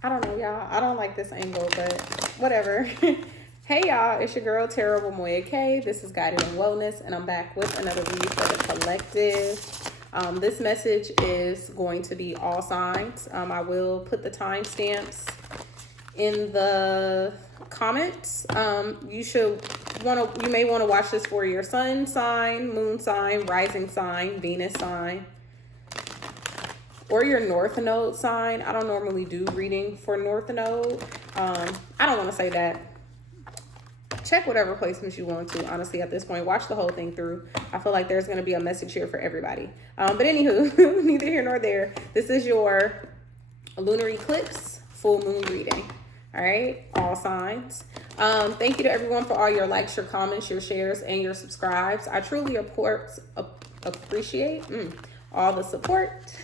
I don't know, y'all. I don't like this angle, but whatever. Hey, y'all. It's your girl, Terrible Moya K. This is Guided in Wellness, and I'm back with another read for the collective. This message is going to be all signs. I will put the timestamps in the comments. You may want to watch this for your sun sign, moon sign, rising sign, Venus sign, or your North Node sign. I don't normally do reading for North Node. I don't want to say that. Check whatever placements you want to, honestly, at this point. Watch the whole thing through. I feel like there's going to be a message here for everybody. But anywho, neither here nor there. This is your lunar eclipse full moon reading. All right, all signs. Thank you to everyone for all your likes, your comments, your shares, and your subscribes. I truly appreciate all the support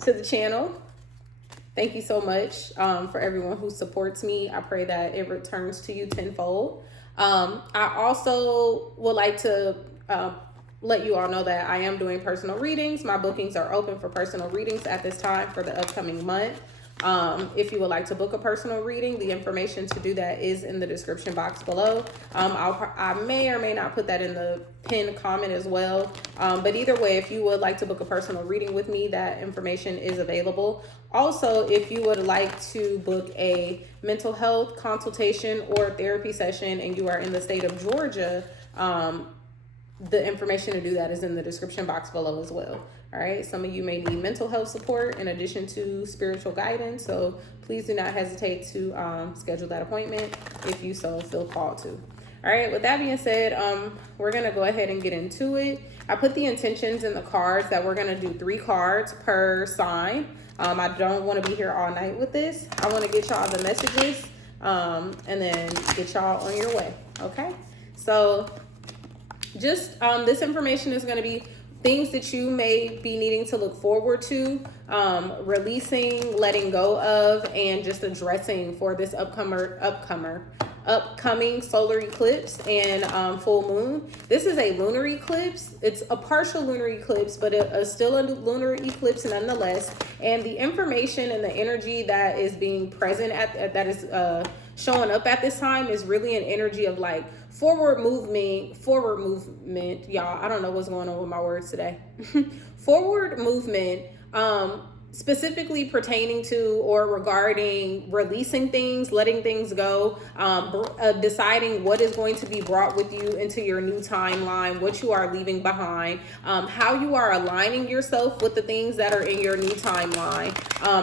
to the channel. Thank you so much for everyone who supports me. I pray that it returns to you tenfold. I also would like to let you all know that I am doing personal readings. My bookings are open for personal readings at this time for the upcoming month. If you would like to book a personal reading, the information to do that is in the description box below. I may or may not put that in the pinned comment as well. But either way, if you would like to book a personal reading with me, that information is available. Also, if you would like to book a mental health consultation or therapy session and you are in the state of Georgia, the information to do that is in the description box below as well. All right. Some of you may need mental health support in addition to spiritual guidance. So please do not hesitate to schedule that appointment if you so feel called to. All right. With that being said, we're going to go ahead and get into it. I put the intentions in the cards that we're going to do 3 cards per sign. I don't want to be here all night with this. I want to get y'all the messages and then get y'all on your way. Okay. So just this information is going to be things that you may be needing to look forward to, releasing, letting go of, and just addressing for this upcoming solar eclipse and full moon. This is a lunar eclipse. It's a partial lunar eclipse, but still a lunar eclipse nonetheless. And the information and the energy that is being present that is showing up at this time is really an energy of like forward movement, y'all. I don't know what's going on with my words today. Forward movement, specifically pertaining to or regarding releasing things, letting things go, deciding what is going to be brought with you into your new timeline, what you are leaving behind, how you are aligning yourself with the things that are in your new timeline,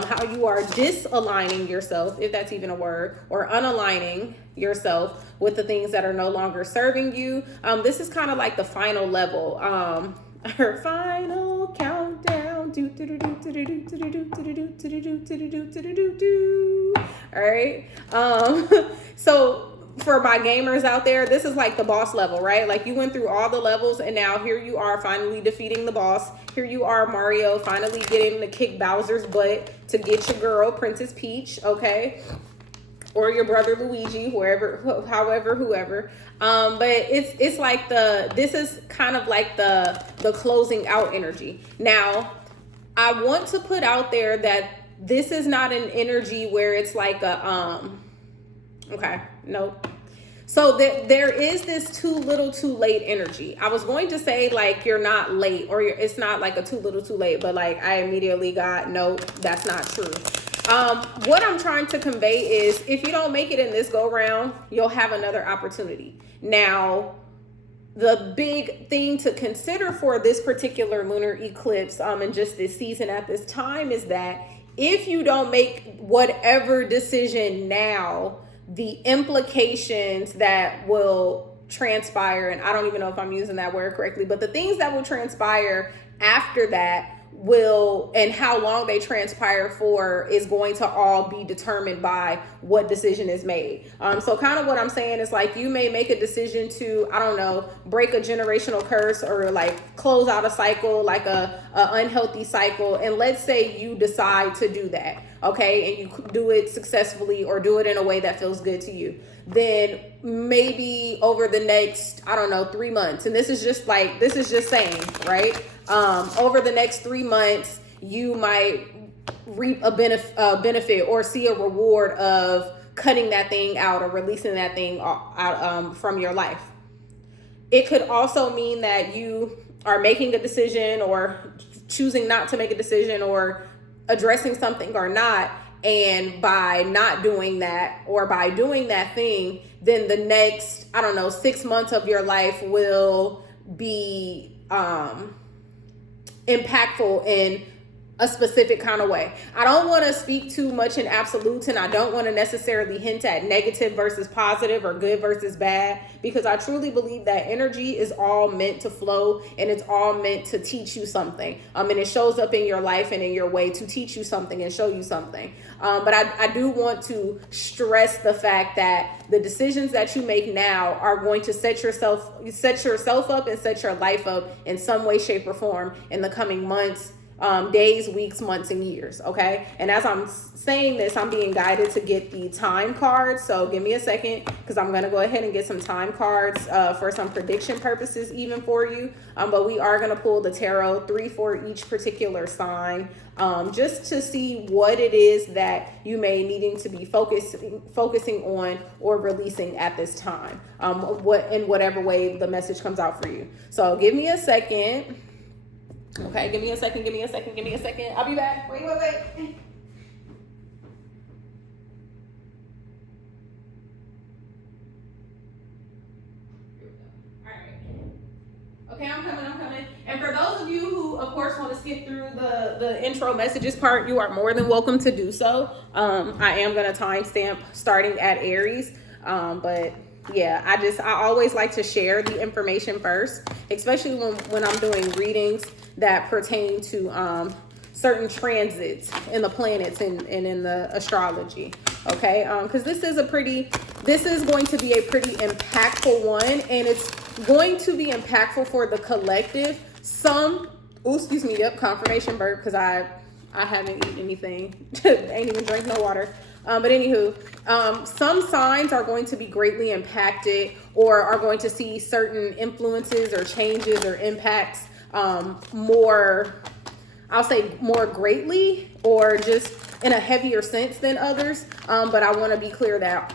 how you are disaligning yourself, if that's even a word, or unaligning yourself with the things that are no longer serving you. This is kind of like the final level, her final countdown. All right. So for my gamers out there, this is like the boss level, right? Like you went through all the levels and now here you are finally defeating the boss. Here you are, Mario, finally getting to kick Bowser's butt to get your girl, Princess Peach, okay? Or your brother Luigi, whoever. But it's like this is kind of like the closing out energy. Now, I want to put out there that this is not an energy where it's like So there is this too little too late energy. I was going to say like you're not late or it's not like a too little too late, but like I immediately got, no, that's not true. What I'm trying to convey is if you don't make it in this go round, you'll have another opportunity. Now, the big thing to consider for this particular lunar eclipse and just this season at this time is that if you don't make whatever decision now, the implications that will transpire, and I don't even know if I'm using that word correctly, but the things that will transpire after that will, and how long they transpire for, is going to all be determined by what decision is made. So kind of what I'm saying is like you may make a decision to, I don't know, break a generational curse or like close out a cycle, like a unhealthy cycle. And let's say you decide to do that, okay, and you do it successfully or do it in a way that feels good to you. Then maybe over the next, I don't know, 3 months, and this is just saying, right? Over the next 3 months, you might reap a benefit or see a reward of cutting that thing out or releasing that thing out from your life. It could also mean that you are making a decision or choosing not to make a decision or addressing something or not. And by not doing that or by doing that thing, then the next, 6 months of your life will be impactful in a specific kind of way. I don't want to speak too much in absolutes, and I don't want to necessarily hint at negative versus positive or good versus bad, because I truly believe that energy is all meant to flow and it's all meant to teach you something. And it shows up in your life and in your way to teach you something and show you something. But I do want to stress the fact that the decisions that you make now are going to set yourself up and set your life up in some way, shape, or form in the coming months, days, weeks, months, and years. Okay. And as I'm saying this, I'm being guided to get the time cards. So give me a second, because I'm going to go ahead and get some time cards for some prediction purposes, even for you. But we are going to pull the tarot, 3 for each particular sign, just to see what it is that you may needing to be focusing on or releasing at this time, in whatever way the message comes out for you. So give me a second. Okay, give me a second. I'll be back. Wait. All right. Okay, I'm coming. And for those of you who, of course, want to skip through the intro messages part, you are more than welcome to do so. I am going to timestamp starting at Aries. But yeah, I always like to share the information first, especially when I'm doing readings that pertain to certain transits in the planets and in the astrology. Okay, because this is going to be a pretty impactful one, and it's going to be impactful for the collective. Confirmation burp, because I haven't eaten anything. Ain't even drank no water. But anywho, some signs are going to be greatly impacted or are going to see certain influences or changes or impacts more greatly or just in a heavier sense than others. But I want to be clear that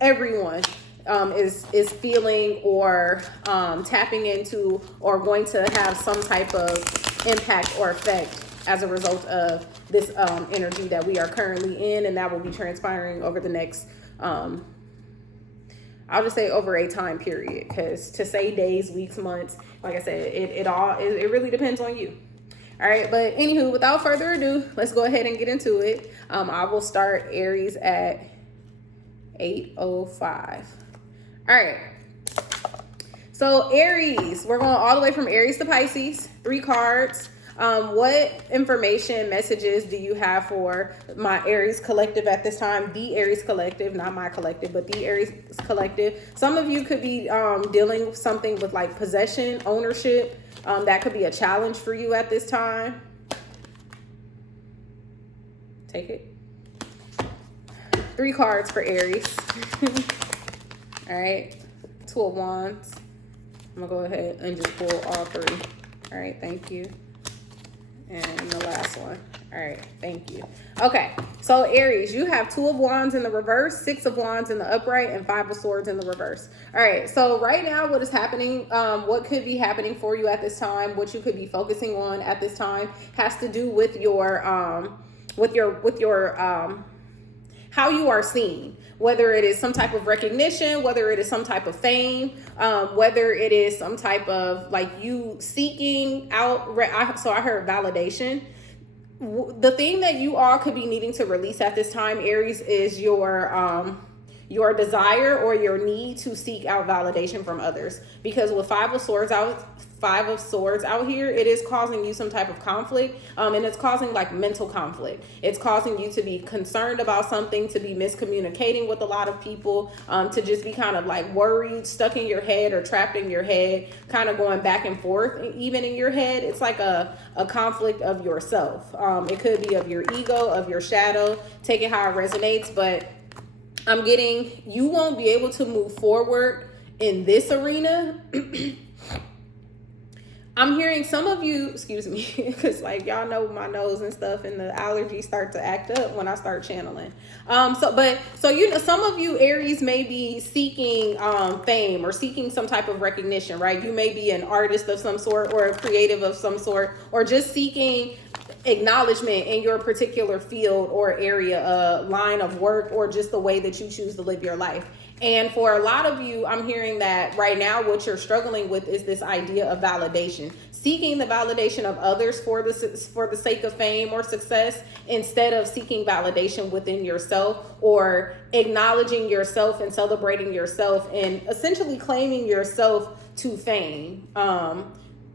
everyone is feeling or tapping into or going to have some type of impact or effect as a result of this energy that we are currently in, and that will be transpiring over the next I'll just say over a time period, because to say days, weeks, months, like I said, it really depends on you. All right, but anywho, without further ado, let's go ahead and get into it. I will start Aries at 8:05. All right. So Aries, we're going all the way from Aries to Pisces, 3 cards. What information, messages do you have for my Aries collective at this time? The Aries collective, not my collective, but the Aries collective. Some of you could be dealing with something with like possession, ownership. That could be a challenge for you at this time. Take it. 3 cards for Aries. All right. 2 of Wands. I'm going to go ahead and just pull all 3. All right. Thank you. And the last one. All right, thank you. Okay, so Aries, you have 2 of Wands in the reverse, 6 of Wands in the upright, and 5 of Swords in the reverse. All right, so right now what is happening, what could be happening for you at this time, what you could be focusing on at this time has to do with your how you are seen, whether it is some type of recognition, whether it is some type of fame, whether it is some type of like you seeking out. So I heard validation. The thing that you all could be needing to release at this time, Aries, is your desire or your need to seek out validation from others. Because with 5 of Swords out here, it is causing you some type of conflict, and it's causing like mental conflict. It's causing you to be concerned about something, to be miscommunicating with a lot of people, to just be kind of like worried, stuck in your head or trapped in your head, kind of going back and forth. Even in your head, it's like a conflict of yourself. It could be of your ego, of your shadow. Take it how it resonates, but I'm getting, you won't be able to move forward in this arena I'm hearing some of you, excuse me, because like y'all know my nose and stuff, and the allergies start to act up when I start channeling. So you know, some of you Aries may be seeking fame or seeking some type of recognition, right? You may be an artist of some sort or a creative of some sort, or just seeking acknowledgement in your particular field or area, line of work, or just the way that you choose to live your life. And for a lot of you, I'm hearing that right now what you're struggling with is this idea of validation, seeking the validation of others for the sake of fame or success, instead of seeking validation within yourself, or acknowledging yourself and celebrating yourself and essentially claiming yourself to fame.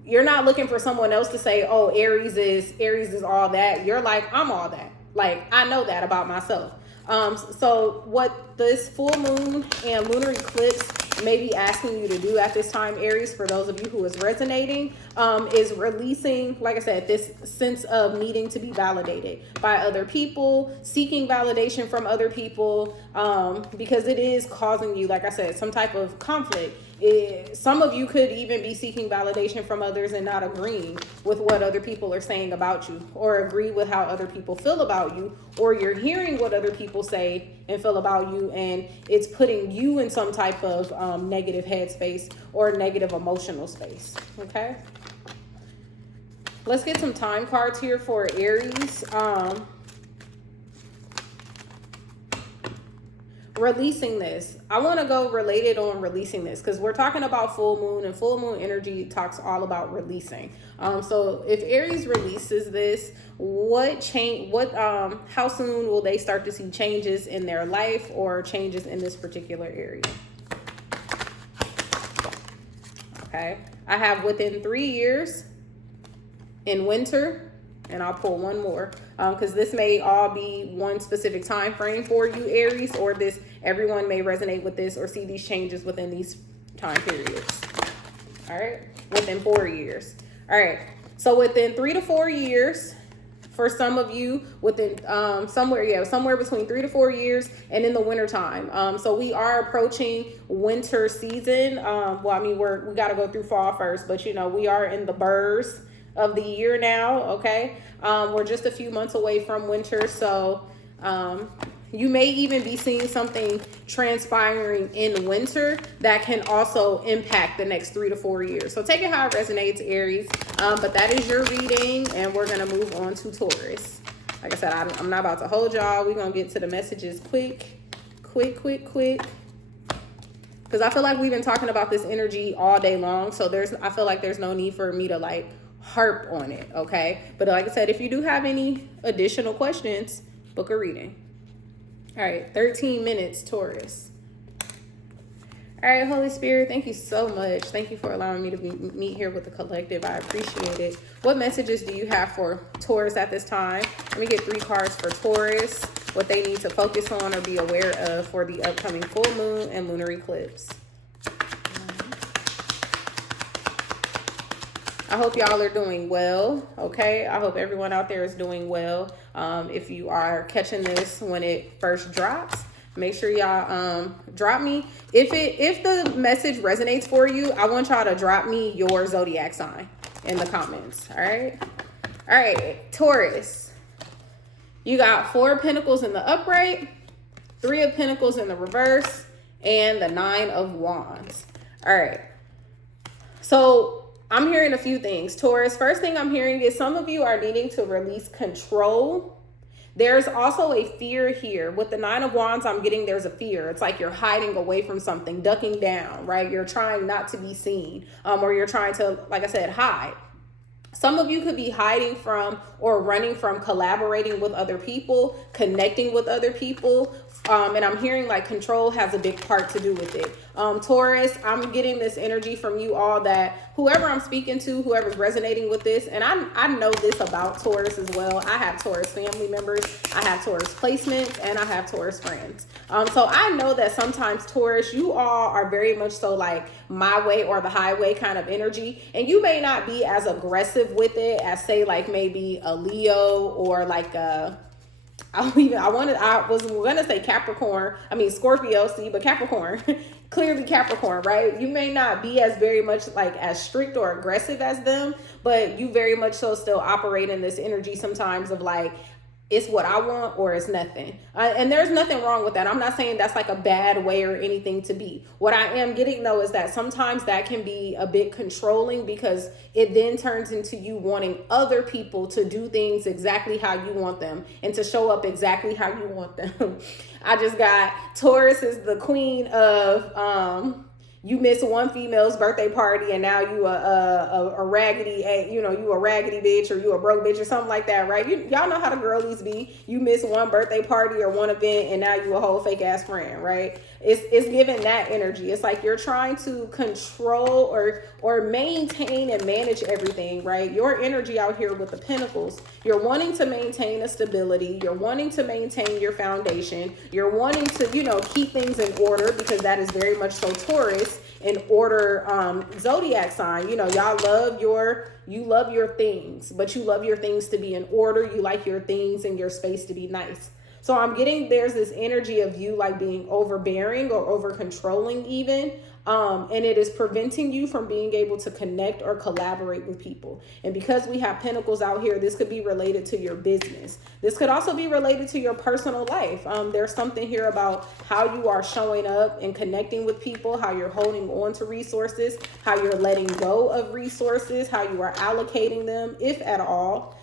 You're not looking for someone else to say, oh, Aries is all that. You're like, I'm all that. Like, I know that about myself. So what this full moon and lunar eclipse may be asking you to do at this time, Aries, for those of you who is resonating, is releasing, like I said, this sense of needing to be validated by other people, seeking validation from other people, because it is causing you, like I said, some type of conflict. Some of you could even be seeking validation from others and not agreeing with what other people are saying about you, or agree with how other people feel about you, or you're hearing what other people say and feel about you, and it's putting you in some type of negative headspace or negative emotional space. Okay, let's get some time cards here for Aries. Releasing this. I want to go related on releasing this, because we're talking about full moon, and full moon energy talks all about releasing. So if Aries releases this, how soon will they start to see changes in their life or changes in this particular area? Okay, I have within 3 years, in winter, and I'll pull one more, because this may all be one specific time frame for you, Aries, or this, everyone may resonate with this or see these changes within these time periods. All right, within 4 years. All right, so within 3 to 4 years, for some of you, within somewhere between 3 to 4 years, and in the winter time. So we are approaching winter season. Well, I mean, we got to go through fall first, but you know, we are in the burrs of the year now. Okay, we're just a few months away from winter, so you may even be seeing something transpiring in winter that can also impact the next 3 to 4 years. So take it how it resonates, Aries. But that is your reading, and we're gonna move on to Taurus. Like I said, I'm not about to hold y'all. We're gonna get to the messages quick, because I feel like we've been talking about this energy all day long. So I feel like there's no need for me to like harp on it, okay? But like I said, if you do have any additional questions, book a reading. All right, 13 minutes, Taurus. All right, Holy Spirit, thank you so much. Thank you for allowing me to meet here with the collective. I appreciate it. What messages do you have for Taurus at this time? Let me get 3 cards for Taurus, what they need to focus on or be aware of for the upcoming full moon and lunar eclipse. I hope y'all are doing well, okay? I hope everyone out there is doing well. If you are catching this when it first drops, make sure y'all drop me. If the message resonates for you, I want y'all to drop me your zodiac sign in the comments, all right? All right, Taurus. You got 4 of Pentacles in the upright, 3 of Pentacles in the reverse, and the 9 of Wands. All right. So I'm hearing a few things, Taurus. First thing I'm hearing is some of you are needing to release control. There's also a fear here. With the 9 of Wands, I'm getting there's a fear. It's like you're hiding away from something, ducking down, right? You're trying not to be seen, or you're trying to, like I said, hide. Some of you could be hiding from or running from collaborating with other people, connecting with other people. And I'm hearing like control has a big part to do with it. Taurus, I'm getting this energy from you all that whoever I'm speaking to, whoever's resonating with this, and I know this about Taurus as well. I have Taurus family members, I have Taurus placements, and I have Taurus friends. So I know that sometimes Taurus, you all are very much so like my way or the highway kind of energy, and you may not be as aggressive with it as say like maybe a Leo or like a I was gonna say Capricorn. I mean Scorpio, see, but Capricorn. Clearly Capricorn, right? You may not be as very much like as strict or aggressive as them, but you very much so still operate in this energy sometimes of like, it's what I want or it's nothing. And there's nothing wrong with that. I'm not saying that's like a bad way or anything to be. What I am getting though is that sometimes that can be a bit controlling, because it then turns into you wanting other people to do things exactly how you want them and to show up exactly how you want them. I just got Taurus is the queen of you miss one female's birthday party and now you a raggedy, you a raggedy bitch, or you a broke bitch or something like that, right? Y'all know how the girlies be. You miss one birthday party or one event and now you a whole fake ass friend, right? It's giving that energy. It's like you're trying to control or maintain and manage everything, right? Your energy out here with the pentacles, you're wanting to maintain a stability. You're wanting to maintain your foundation. You're wanting to, keep things in order, because that is very much so Taurus in order zodiac sign. Y'all love your things, but you love your things to be in order. You like your things and your space to be nice. So I'm getting there's this energy of you like being overbearing or over controlling even. And it is preventing you from being able to connect or collaborate with people. And because we have pentacles out here, this could be related to your business. This could also be related to your personal life. There's something here about how you are showing up and connecting with people, how you're holding on to resources, how you're letting go of resources, how you are allocating them, if at all.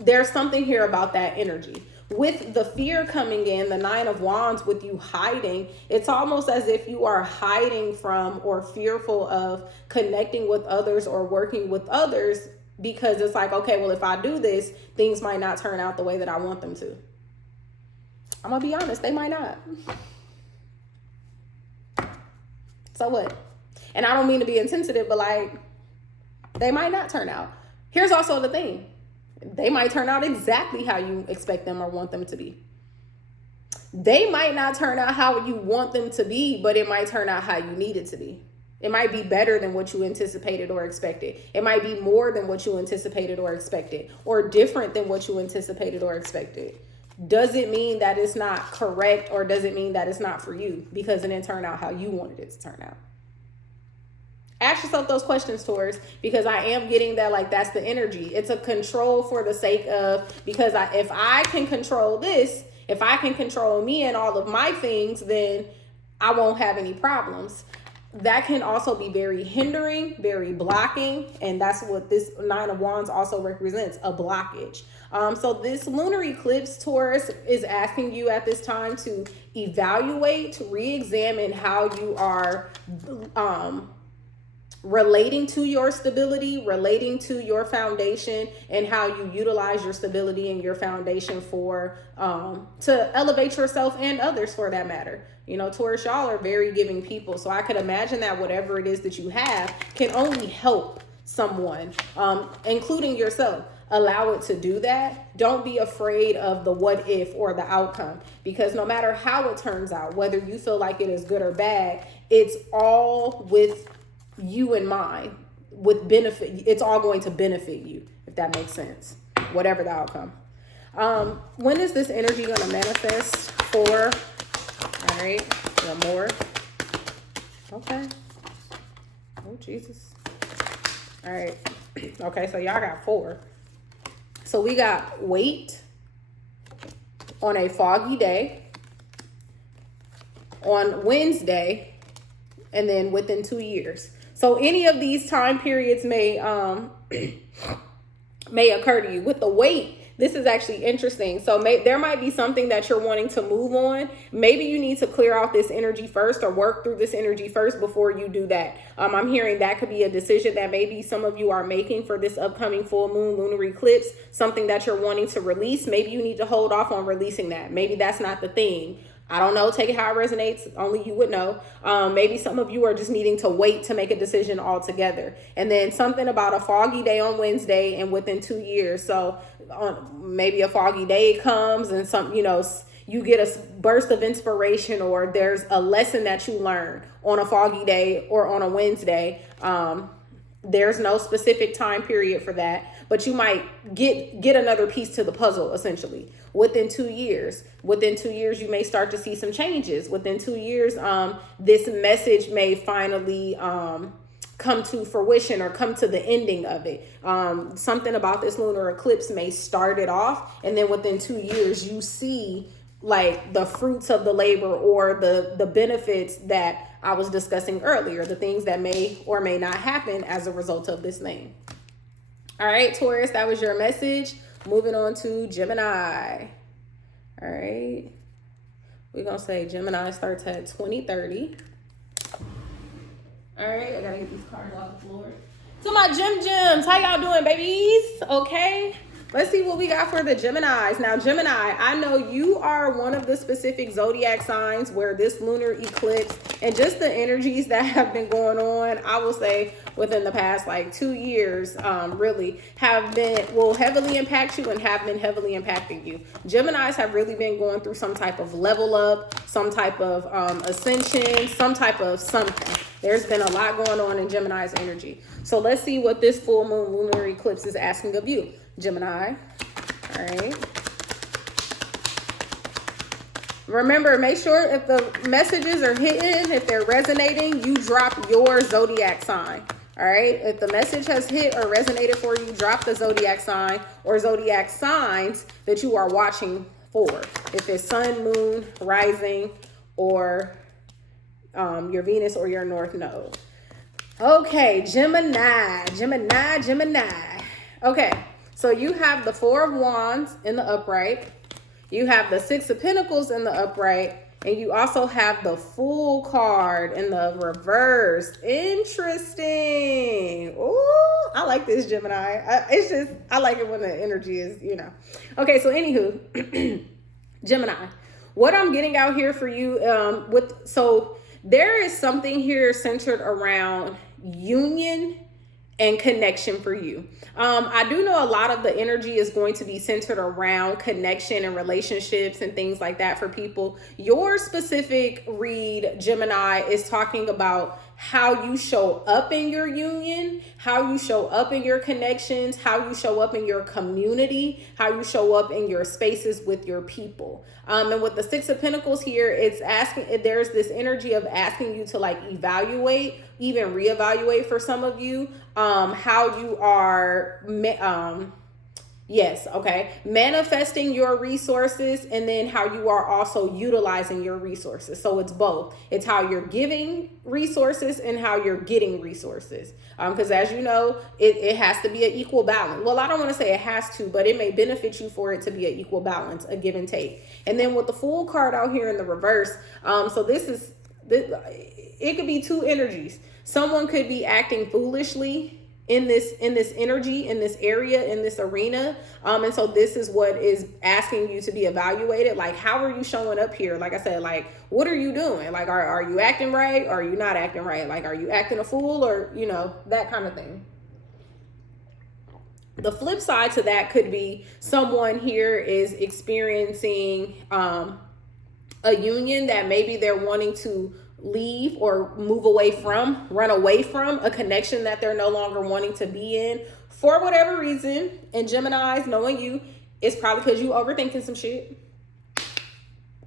There's something here about that energy. With the fear coming in, the Nine of Wands, with you hiding, it's almost as if you are hiding from or fearful of connecting with others or working with others, because it's like, okay, well, if I do this, things might not turn out the way that I want them to. I'm gonna be honest, they might not. So what? And I don't mean to be insensitive, but like, they might not turn out. Here's also the thing. They might turn out exactly how you expect them or want them to be. They might not turn out how you want them to be, but it might turn out how you need it to be. It might be better than what you anticipated or expected. It might be more than what you anticipated or expected, or different than what you anticipated or expected. Does it mean that it's not correct, or does it mean that it's not for you because it didn't turn out how you wanted it to turn out? Ask yourself those questions, Taurus, because I am getting that like that's the energy. It's a control for the sake of, because if I can control this, if I can control me and all of my things, then I won't have any problems. That can also be very hindering, very blocking, and that's what this Nine of Wands also represents, a blockage. So this lunar eclipse, Taurus, is asking you at this time to evaluate, to re-examine how you are relating to your stability, relating to your foundation, and how you utilize your stability and your foundation for to elevate yourself and others for that matter. Taurus, y'all are very giving people, so I could imagine that whatever it is that you have can only help someone, including yourself. Allow it to do that. Don't be afraid of the what if or the outcome, because no matter how it turns out, whether you feel like it is good or bad, it's all with you in mind, with benefit. It's all going to benefit you, if that makes sense, whatever the outcome. When is this energy going to manifest for? All right, one more. Okay. Oh, Jesus. All right. Okay, so y'all got 4. So we got wait on a foggy day, on Wednesday, and then within 2 years. So any of these time periods may occur to you. With the wait, this is actually interesting. So there might be something that you're wanting to move on. Maybe you need to clear out this energy first, or work through this energy first before you do that. I'm hearing that could be a decision that maybe some of you are making for this upcoming full moon lunar eclipse, something that you're wanting to release. Maybe you need to hold off on releasing that. Maybe that's not the thing. I don't know. Take it how it resonates. Only you would know. Maybe some of you are just needing to wait to make a decision altogether. And then something about a foggy day on Wednesday and within 2 years. So maybe a foggy day comes and you get a burst of inspiration, or there's a lesson that you learn on a foggy day or on a Wednesday. There's no specific time period for that, but you might get another piece to the puzzle, essentially, within 2 years. Within 2 years, you may start to see some changes. Within 2 years, this message may finally come to fruition or come to the ending of it. Something about this lunar eclipse may start it off, and then within 2 years, you see like the fruits of the labor or the benefits that I was discussing earlier, the things that may or may not happen as a result of this thing. All right, Taurus, that was your message. Moving on to Gemini. All right. We're going to say Gemini starts at 2030. All right, I got to get these cards off the floor. To my Gems, how y'all doing, babies? Okay. Let's see what we got for the Geminis. Now, Gemini, I know you are one of the specific zodiac signs where this lunar eclipse and just the energies that have been going on, I will say within the past like 2 years, really will heavily impact you and have been heavily impacting you. Geminis have really been going through some type of level up, some type of ascension, some type of something. There's been a lot going on in Gemini's energy. So let's see what this full moon lunar eclipse is asking of you, Gemini. All right. Remember, make sure if the messages are hitting, if they're resonating, you drop your zodiac sign. All right. If the message has hit or resonated for you, drop the zodiac sign or zodiac signs that you are watching for. If it's sun, moon, rising, or your Venus or your North Node. Okay, Gemini. Okay, so you have the Four of Wands in the upright. You have the Six of Pentacles in the upright. And you also have the Fool card in the reverse. Interesting. Ooh, I like this, Gemini. I like it when the energy is, Okay, so anywho, Gemini. What I'm getting out here for you, there is something here centered around union and connection for you. I do know a lot of the energy is going to be centered around connection and relationships and things like that for people. Your specific read, Gemini, is talking about how you show up in your union, how you show up in your connections, how you show up in your community, how you show up in your spaces with your people. And with the Six of Pentacles here, there's this energy of asking you to like evaluate, even reevaluate for some of you, how you are, manifesting your resources, and then how you are also utilizing your resources. So it's both. It's how you're giving resources and how you're getting resources. Because as you know, it has to be an equal balance. Well, I don't want to say it has to, but it may benefit you for it to be an equal balance, a give and take. And then with the Fool card out here in the reverse, so it could be two energies. Someone could be acting foolishly in this energy, in this area, in this arena. And so this is what is asking you to be evaluated. Like, how are you showing up here? Like I said, like, what are you doing? Like, are you acting right? Or are you not acting right? Like, are you acting a fool, or, that kind of thing. The flip side to that could be someone here is experiencing a union that maybe they're wanting to leave or move away from, run away from a connection that they're no longer wanting to be in for whatever reason. And Geminis, knowing you, it's probably because you overthinking some shit.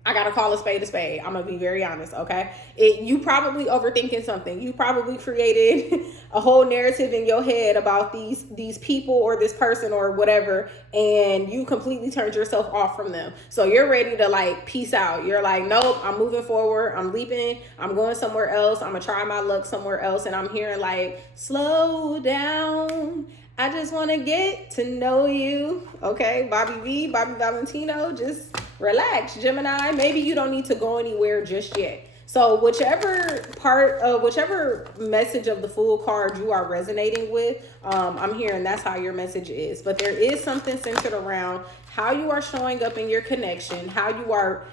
I gotta call a spade a spade. I'm gonna be very honest, okay? You probably overthinking something. You probably created a whole narrative in your head about these people or this person or whatever, and you completely turned yourself off from them. So you're ready to like peace out. You're like, nope, I'm moving forward. I'm leaping. I'm going somewhere else. I'm gonna try my luck somewhere else. And I'm hearing like, slow down. I just want to get to know you. Okay, Bobby Valentino, just relax, Gemini. Maybe you don't need to go anywhere just yet. So whichever message of the Fool card you are resonating with, I'm hearing that's how your message is. But there is something centered around how you are showing up in your connection, how you are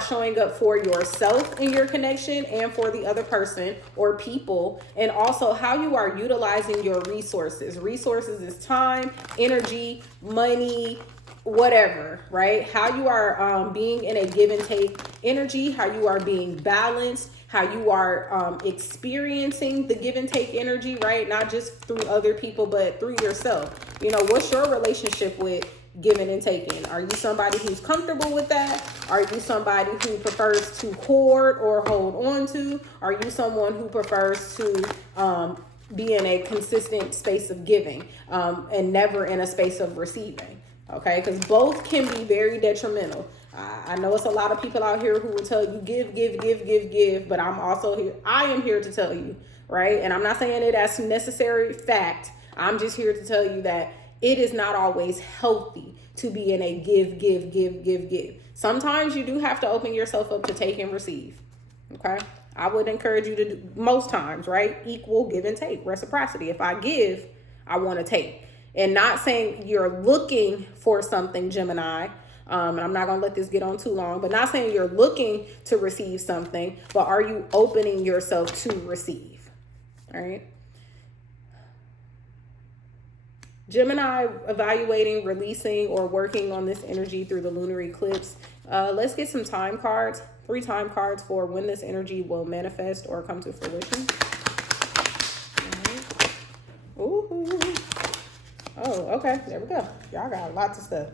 showing up for yourself in your connection and for the other person or people, and also how you are utilizing your resources. Resources is time, energy, money, whatever, right? How you are being in a give and take energy, how you are being balanced, how you are experiencing the give and take energy, right? Not just through other people, but through yourself. You know, what's your relationship with giving and taking? Are you somebody who's comfortable with that? Are you somebody who prefers to hoard or hold on to? Are you someone who prefers to be in a consistent space of giving and never in a space of receiving? Okay, because both can be very detrimental. I know it's a lot of people out here who will tell you give, but I'm also here. I am here to tell you, right? And I'm not saying it as necessary fact. I'm just here to tell you that it is not always healthy to be in a give. Sometimes you do have to open yourself up to take and receive. Okay, I would encourage you to do most times, right? Equal give and take, reciprocity. If I give, I want to take. And not saying you're looking for something, Gemini. And I'm not going to let this get on too long, but not saying you're looking to receive something, but are you opening yourself to receive? All right. Gemini, evaluating, releasing, or working on this energy through the lunar eclipse. Let's get some time cards. 3 time cards for when this energy will manifest or come to fruition. All right. Ooh. Oh, okay. There we go. Y'all got lots of stuff.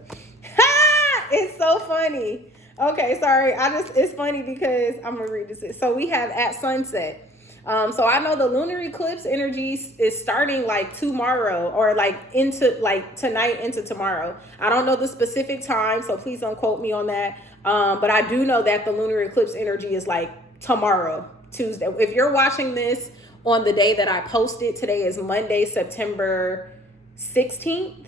It's so funny. Okay, sorry. It's funny because I'm going to read this. So we have at sunset. So I know the lunar eclipse energy is starting like tomorrow or like into like tonight into tomorrow. I don't know the specific time, so please don't quote me on that. But I do know that the lunar eclipse energy is like tomorrow, Tuesday. If you're watching this on the day that I posted, today is Monday, September 16th.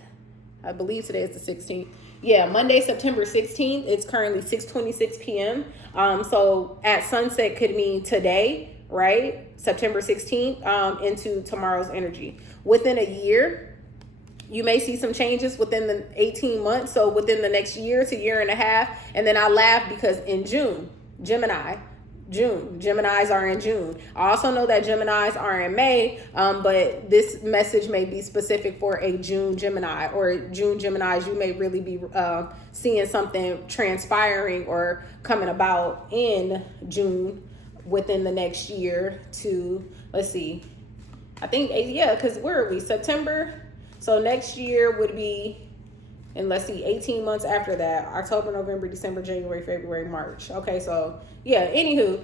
I believe today is the 16th. Yeah, Monday, September 16th. It's currently 6:26 p.m. So at sunset could mean today, right? September 16th into tomorrow's energy. Within a year, you may see some changes within the 18 months. So within the next year to year and a half. And then I laugh because in June, Geminis are in June. I also know that Geminis are in May, but this message may be specific for a June Gemini or June Geminis. You may really be seeing something transpiring or coming about in June within the next year to, let's see, I think, yeah, because where are we? September. So next year would be, and let's see, 18 months after that, October, November, December, January, February, March. Okay, so yeah, anywho,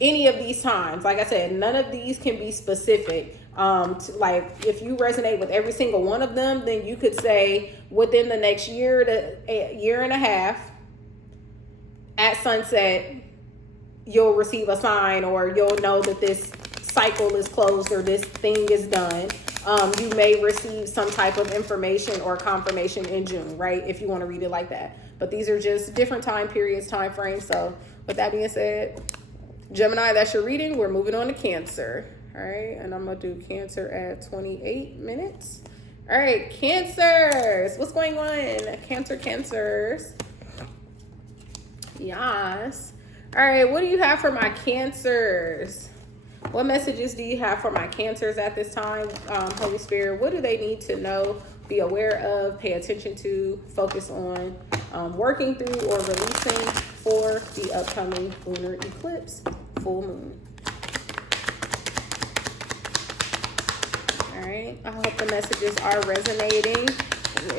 any of these times, like I said, none of these can be specific. Like if you resonate with every single one of them, then you could say within the next year to a year and a half at sunset, you'll receive a sign or you'll know that this cycle is closed or this thing is done. You may receive some type of information or confirmation in June, right? If you want to read it like that. But these are just different time periods, time frames. So with that being said, Gemini, that's your reading. We're moving on to Cancer. All right. And I'm going to do Cancer at 28 minutes. All right. Cancers. What's going on? Cancers. Yes. All right. What do you have for my Cancers? What messages do you have for my Cancers at this time, Holy Spirit? What do they need to know, be aware of, pay attention to, focus on, working through or releasing for the upcoming lunar eclipse, full moon? All right. I hope the messages are resonating.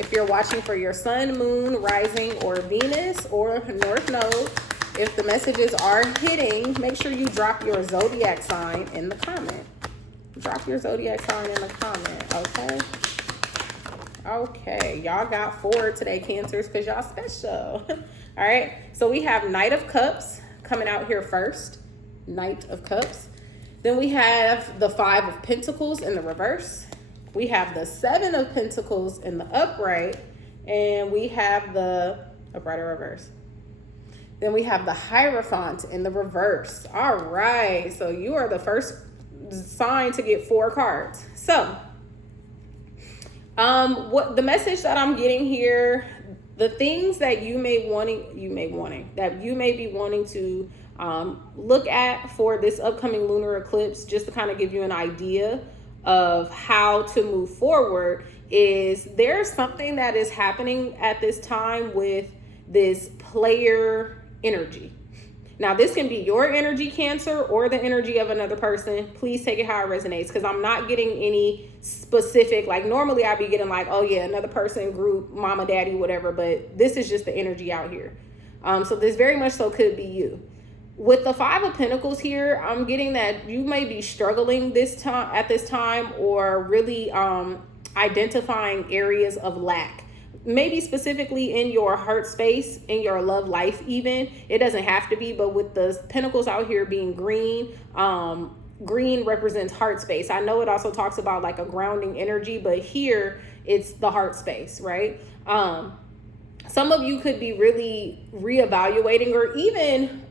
If you're watching for your sun, moon, rising, or Venus, or North Node, if the messages are hitting, make sure you drop your zodiac sign in the comment. Drop your zodiac sign in the comment, okay? Okay, y'all got 4 today, Cancers, because y'all special. All right, so we have Knight of Cups coming out here first. Knight of Cups. Then we have the 5 of Pentacles in the reverse. We have the 7 of Pentacles in the upright. And we have the upright or reverse. Then we have the Hierophant in the reverse. All right. So you are the first sign to get 4 cards. So what the message that I'm getting here, the things that you may be wanting to look at for this upcoming lunar eclipse, just to kind of give you an idea of how to move forward, is there's something that is happening at this time with this player energy. Now, this can be your energy, Cancer, or the energy of another person. Please take it how it resonates, because I'm not getting any specific, like normally I'd be getting like, oh yeah, another person, group, mama, daddy, whatever, but this is just the energy out here. So this very much so could be you. With the Five of Pentacles here, I'm getting that you may be struggling at this time, or really identifying areas of lack. Maybe specifically in your heart space, in your love life even. It doesn't have to be, but with the pentacles out here being green, green represents heart space. I know it also talks about like a grounding energy, but here it's the heart space, right? Some of you could be really reevaluating, or even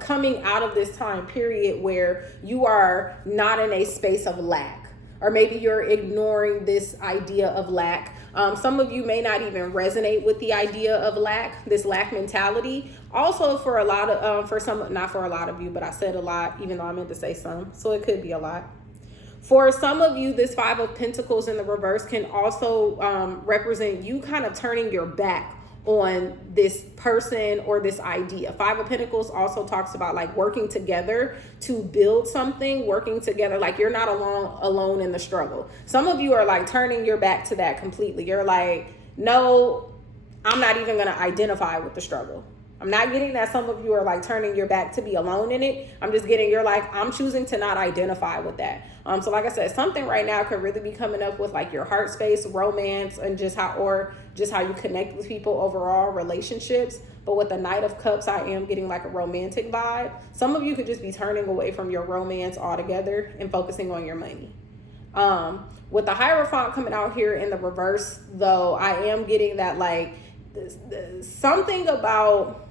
coming out of this time period where you are not in a space of lack, or maybe you're ignoring this idea of lack. Some of you may not even resonate with the idea of lack, this lack mentality. Also for a lot of, for some, not for a lot of you, but I said a lot, even though I meant to say some, so it could be a lot. For some of you, this Five of Pentacles in the reverse can also represent you kind of turning your back on this person or this idea. Five of Pentacles also talks about like working together to build something, working together, like you're not alone in the struggle. Some of you are like turning your back to that completely. You're like, no, I'm not even going to identify with the struggle. I'm not getting that some of you are like turning your back to be alone in it. I'm just getting, you're like, I'm choosing to not identify with that. So like I said, something right now could really be coming up with like your heart space, romance, and just how you connect with people overall, relationships. But with the Knight of Cups, I am getting like a romantic vibe. Some of you could just be turning away from your romance altogether and focusing on your money. With the Hierophant coming out here in the reverse, though, I am getting that like something about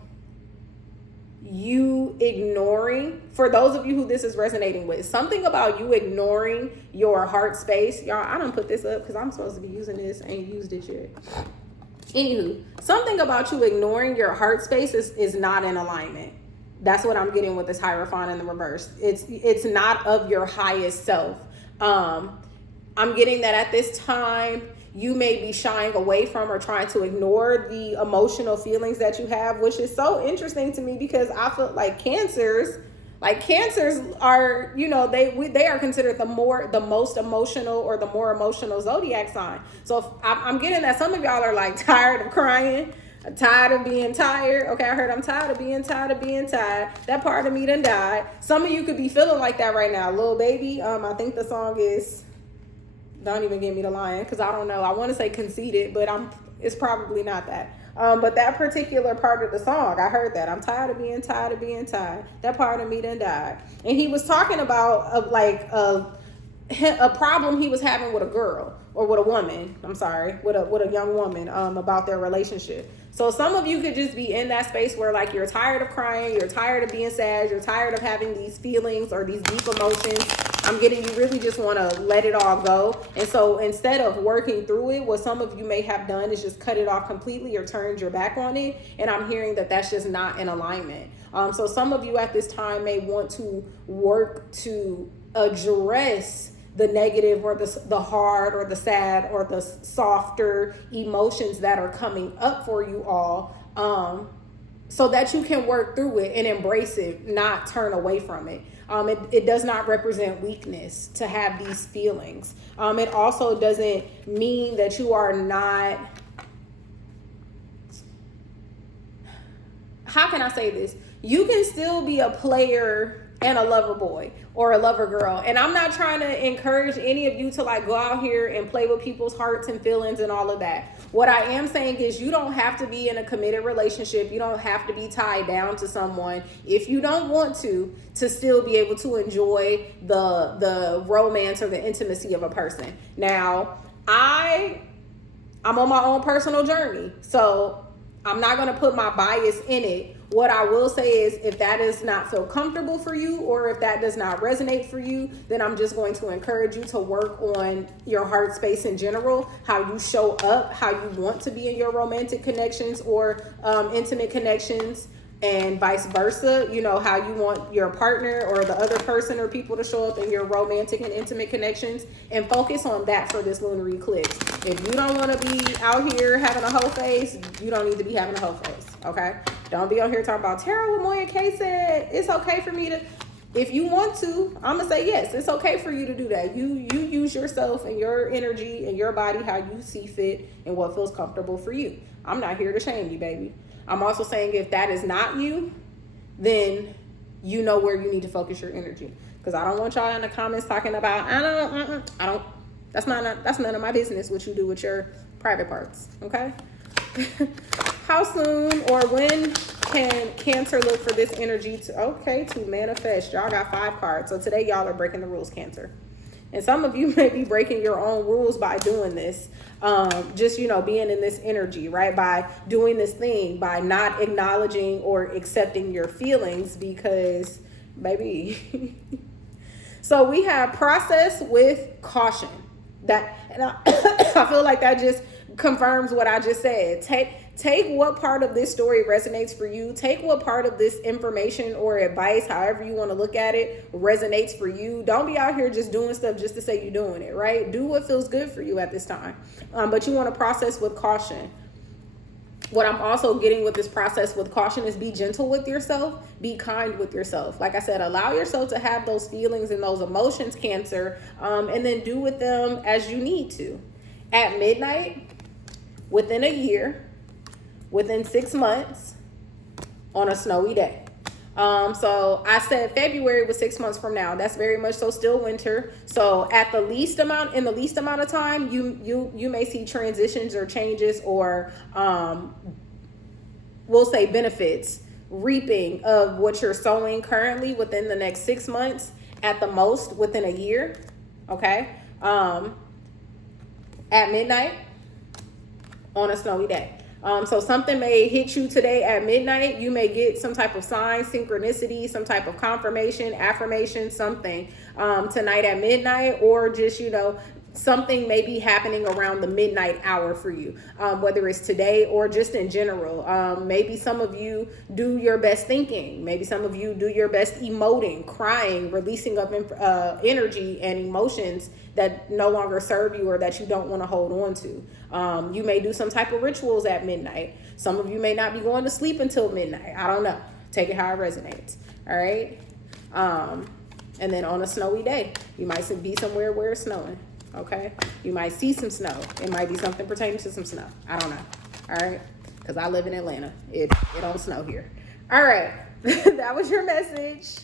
you ignoring, for those of you who this is resonating with, something about you ignoring your heart space. Y'all, I don't put this up because I'm supposed to be using this. Ain't used it yet. Anywho, something about you ignoring your heart space is not in alignment. That's what I'm getting with this Hierophant in the reverse. It's not of your highest self. I'm getting that at this time you may be shying away from or trying to ignore the emotional feelings that you have, which is so interesting to me because I feel like cancers are, you know, they are considered the most emotional, or the more emotional zodiac sign. So I'm getting that some of y'all are like tired of crying, tired of being tired. Okay, I heard I'm tired of being tired. That part of me done died. Some of you could be feeling like that right now. Lil Baby, I think the song is, don't even get me to lying because I don't know. I want to say Conceited, but it's probably not that. But that particular part of the song, I heard that. I'm tired of being tired. That part of me done died. And he was talking about a problem he was having with a girl, or with a woman. I'm sorry, with a young woman, about their relationship. So some of you could just be in that space where like you're tired of crying, you're tired of being sad, you're tired of having these feelings or these deep emotions. I'm getting you really just want to let it all go. And so instead of working through it, what some of you may have done is just cut it off completely or turned your back on it. And I'm hearing that that's just not in alignment. So some of you at this time may want to work to address the negative, or the hard, or the sad, or the softer emotions that are coming up for you all, so that you can work through it and embrace it, not turn away from it. It does not represent weakness to have these feelings. It also doesn't mean that you are not, how can I say this? You can still be a player and a lover boy or a lover girl. And I'm not trying to encourage any of you to like go out here and play with people's hearts and feelings and all of that. What I am saying is you don't have to be in a committed relationship. You don't have to be tied down to someone if you don't want to still be able to enjoy the romance or the intimacy of a person. Now, I'm on my own personal journey, so I'm not going to put my bias in it. What I will say is if that does not feel comfortable for you, or if that does not resonate for you, then I'm just going to encourage you to work on your heart space in general, how you show up, how you want to be in your romantic connections or intimate connections. and vice versa, you know, how you want your partner or the other person or people to show up in your romantic and intimate connections, and focus on that for this lunar eclipse. If you don't want to be out here having a whole face, you don't need to be having a whole face, okay? Don't be on here talking about Tarot with Moya and K said it's okay for me to. If you want to, I'm gonna say yes, it's okay for you to do that. You use yourself and your energy and your body how you see fit and what feels comfortable for you. I'm not here to shame you, baby. I'm also saying if that is not you, then you know where you need to focus your energy. Because I don't want y'all in the comments talking about, that's none of my business what you do with your private parts, okay? How soon or when can Cancer look for this energy to manifest? Y'all got 5 cards. So today y'all are breaking the rules, Cancer. And some of you may be breaking your own rules by doing this. Just, you know, being in this energy, right? By doing this thing, by not acknowledging or accepting your feelings because, baby. So we have process with caution. And I feel like that just confirms what I just said. Take what part of this story resonates for you. Take what part of this information or advice, however you want to look at it, resonates for you. Don't be out here just doing stuff just to say you're doing it, right? Do what feels good for you at this time. But you want to process with caution. What I'm also getting with this process with caution is be gentle with yourself, be kind with yourself. Like I said, allow yourself to have those feelings and those emotions, Cancer, and then do with them as you need to. At midnight, within a year, within 6 months, on a snowy day. So I said February was 6 months from now. That's very much so still winter. So in the least amount of time, you may see transitions or changes or we'll say benefits, reaping of what you're sowing currently within the next 6 months, at the most within a year. Okay. At midnight on a snowy day. So something may hit you today at midnight. You may get some type of sign, synchronicity, some type of confirmation, affirmation, something tonight at midnight, or just, you know, something may be happening around the midnight hour for you, whether it's today or just in general. Maybe some of you do your best thinking. Maybe some of you do your best emoting, crying, releasing of energy and emotions that no longer serve you or that you don't want to hold on to. You may do some type of rituals at midnight. Some of you may not be going to sleep until midnight. I don't know. Take it how it resonates. All right. And then on a snowy day, you might be somewhere where it's snowing. Okay. You might see some snow. It might be something pertaining to some snow. I don't know. All right. Because I live in Atlanta. It don't snow here. All right. That was your message.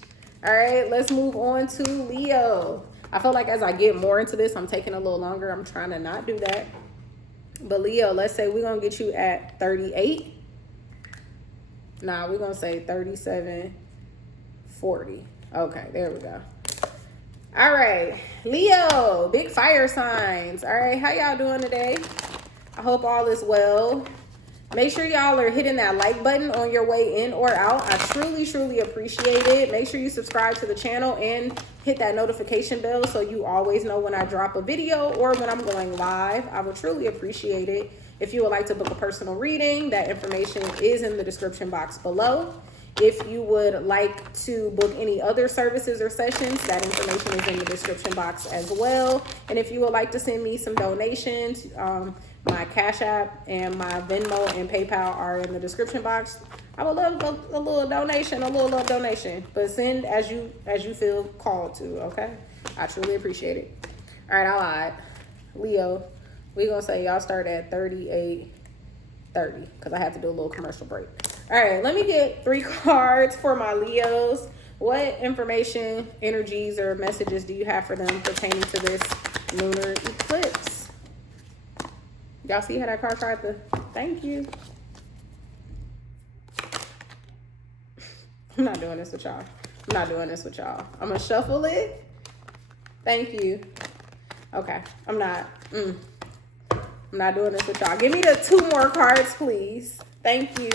All right. Let's move on to Leo. I feel like as I get more into this, I'm taking a little longer. I'm trying to not do that. But Leo, let's say we're going to get you at 38. Nah, we're going to say 37, 40. Okay, there we go. All right, Leo, big fire signs. All right, how y'all doing today? I hope all is well. Make sure y'all are hitting that like button on your way in or out. I truly, truly appreciate it. Make sure you subscribe to the channel and hit that notification bell so you always know when I drop a video or when I'm going live. I would truly appreciate it. If you would like to book a personal reading, that information is in the description box below. If you would like to book any other services or sessions, that information is in the description box as well. And if you would like to send me some donations, my Cashapp and my Venmo and PayPal are in the description box. I would love a little donation, a little love donation, but send as you feel called to, okay? I truly appreciate it. All right, I lied. Leo, we're going to say y'all start at 38.30 because I have to do a little commercial break. All right, let me get 3 cards for my Leos. What information, energies, or messages do you have for them pertaining to this lunar eclipse? Y'all see how that card tried to? Thank you. I'm not doing this with y'all. I'm going to shuffle it. Thank you. Okay, I'm not doing this with y'all. Give me the 2 more cards, please. Thank you.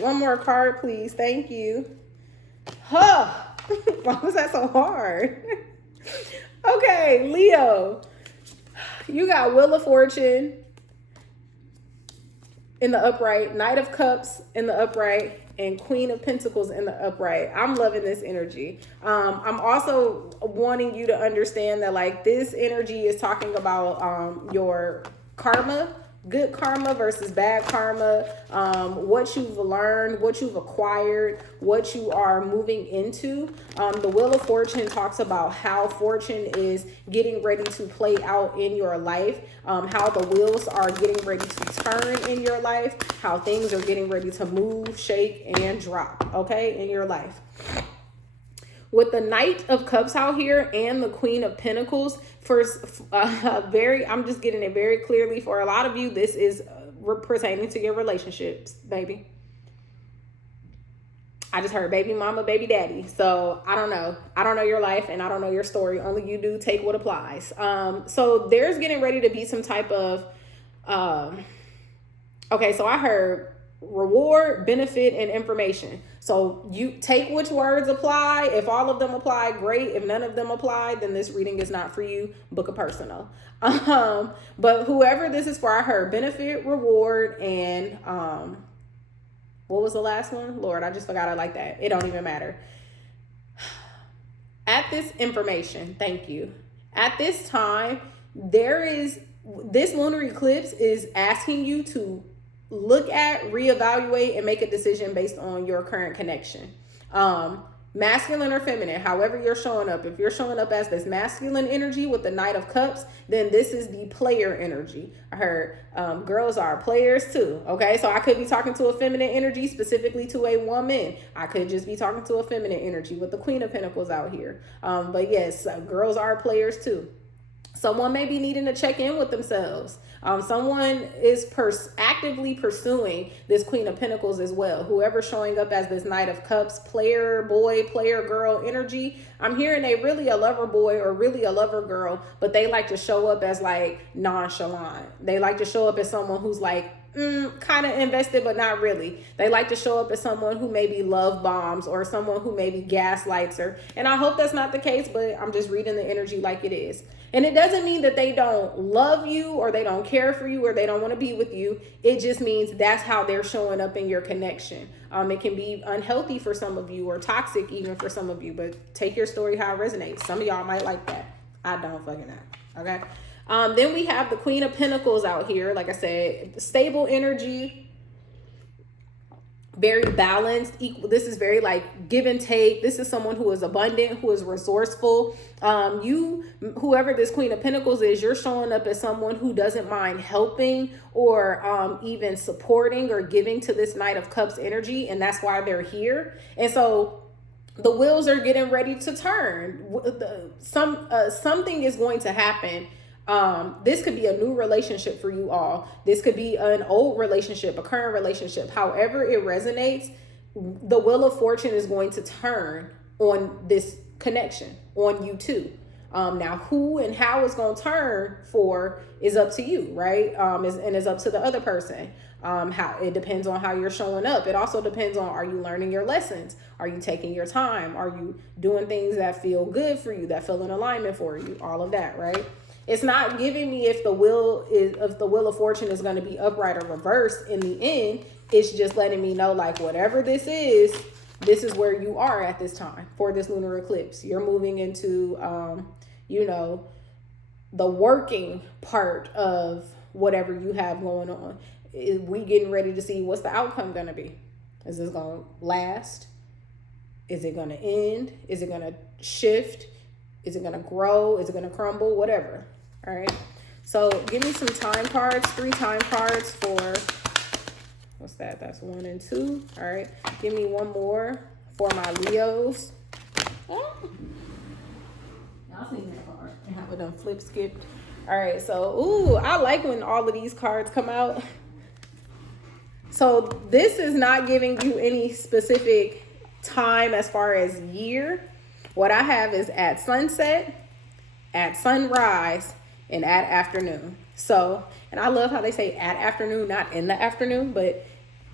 1 more card, please. Thank you. Huh. Why was that so hard? Okay, Leo. You got Wheel of Fortune, in the upright, Knight of Cups in the upright, and Queen of Pentacles in the upright. I'm loving this energy. I'm also wanting you to understand that like this energy is talking about your karma, good karma versus bad karma, what you've learned, what you've acquired, what you are moving into. The Wheel of Fortune talks about how fortune is getting ready to play out in your life, how the wheels are getting ready to turn in your life, how things are getting ready to move, shake, and drop, okay, in your life. With the Knight of Cups out here and the Queen of Pentacles, I'm just getting it very clearly for a lot of you. This is pertaining to your relationships, baby. I just heard baby mama, baby daddy. So I don't know. I don't know your life and I don't know your story. Only you do. Take what applies. So there's getting ready to be some type of, okay, so I heard reward, benefit, and information. So you take which words apply. If all of them apply, great. If none of them apply, then this reading is not for you. Book a personal. But whoever this is for, I heard benefit, reward, and what was the last one? Lord, I just forgot I like that. It don't even matter. At this information, thank you. At this time, this lunar eclipse is asking you to look at, reevaluate, and make a decision based on your current connection. Masculine or feminine, however you're showing up. If you're showing up as this masculine energy with the Knight of Cups, then this is the player energy. I heard girls are players too. Okay, so I could be talking to a feminine energy specifically to a woman. I could just be talking to a feminine energy with the Queen of Pentacles out here. But yes, girls are players too. Someone may be needing to check in with themselves. Someone is actively pursuing this Queen of Pentacles as well. Whoever's showing up as this Knight of Cups, player boy, player girl energy, I'm hearing they really a lover boy or really a lover girl, but they like to show up as like nonchalant. They like to show up as someone who's like kind of invested, but not really. They like to show up as someone who maybe love bombs or someone who maybe gaslights her. And I hope that's not the case, but I'm just reading the energy like it is. And it doesn't mean that they don't love you or they don't care for you or they don't want to be with you. It just means that's how they're showing up in your connection. It can be unhealthy for some of you or toxic even for some of you, but take your story how it resonates. Some of y'all might like that. I don't fucking know. Okay. Then we have the Queen of Pentacles out here. Like I said, stable energy, very balanced, equal. This is very like give and take. This is someone who is abundant, who is resourceful. Whoever this Queen of Pentacles is, you're showing up as someone who doesn't mind helping or even supporting or giving to this Knight of Cups energy. And that's why they're here. And so the wheels are getting ready to turn. Something is going to happen. This could be a new relationship for you all. This could be an old relationship, a current relationship. However it resonates, the Wheel of Fortune is going to turn on this connection, on you too. Now who and how it's going to turn for is up to you, right? And it's up to the other person. How it depends on how you're showing up. It also depends on, are you learning your lessons? Are you taking your time? Are you doing things that feel good for you, that feel in alignment for you? All of that, right? It's not giving me if the Wheel of Fortune is going to be upright or reversed in the end. It's just letting me know, like, whatever this is where you are at this time for this lunar eclipse. You're moving into, the working part of whatever you have going on. We getting ready to see what's the outcome going to be. Is this going to last? Is it going to end? Is it going to shift? Is it going to grow? Is it going to crumble? Whatever. All right. So give me some time cards, 3 time cards for, what's that? That's 1 and 2. All right. Give me one more for my Leos. Oh. Y'all seen that card and how it done flip skipped. All right. So, I like when all of these cards come out. So this is not giving you any specific time as far as year. What I have is at sunset, at sunrise, and at afternoon. So, and I love how they say at afternoon, not in the afternoon, but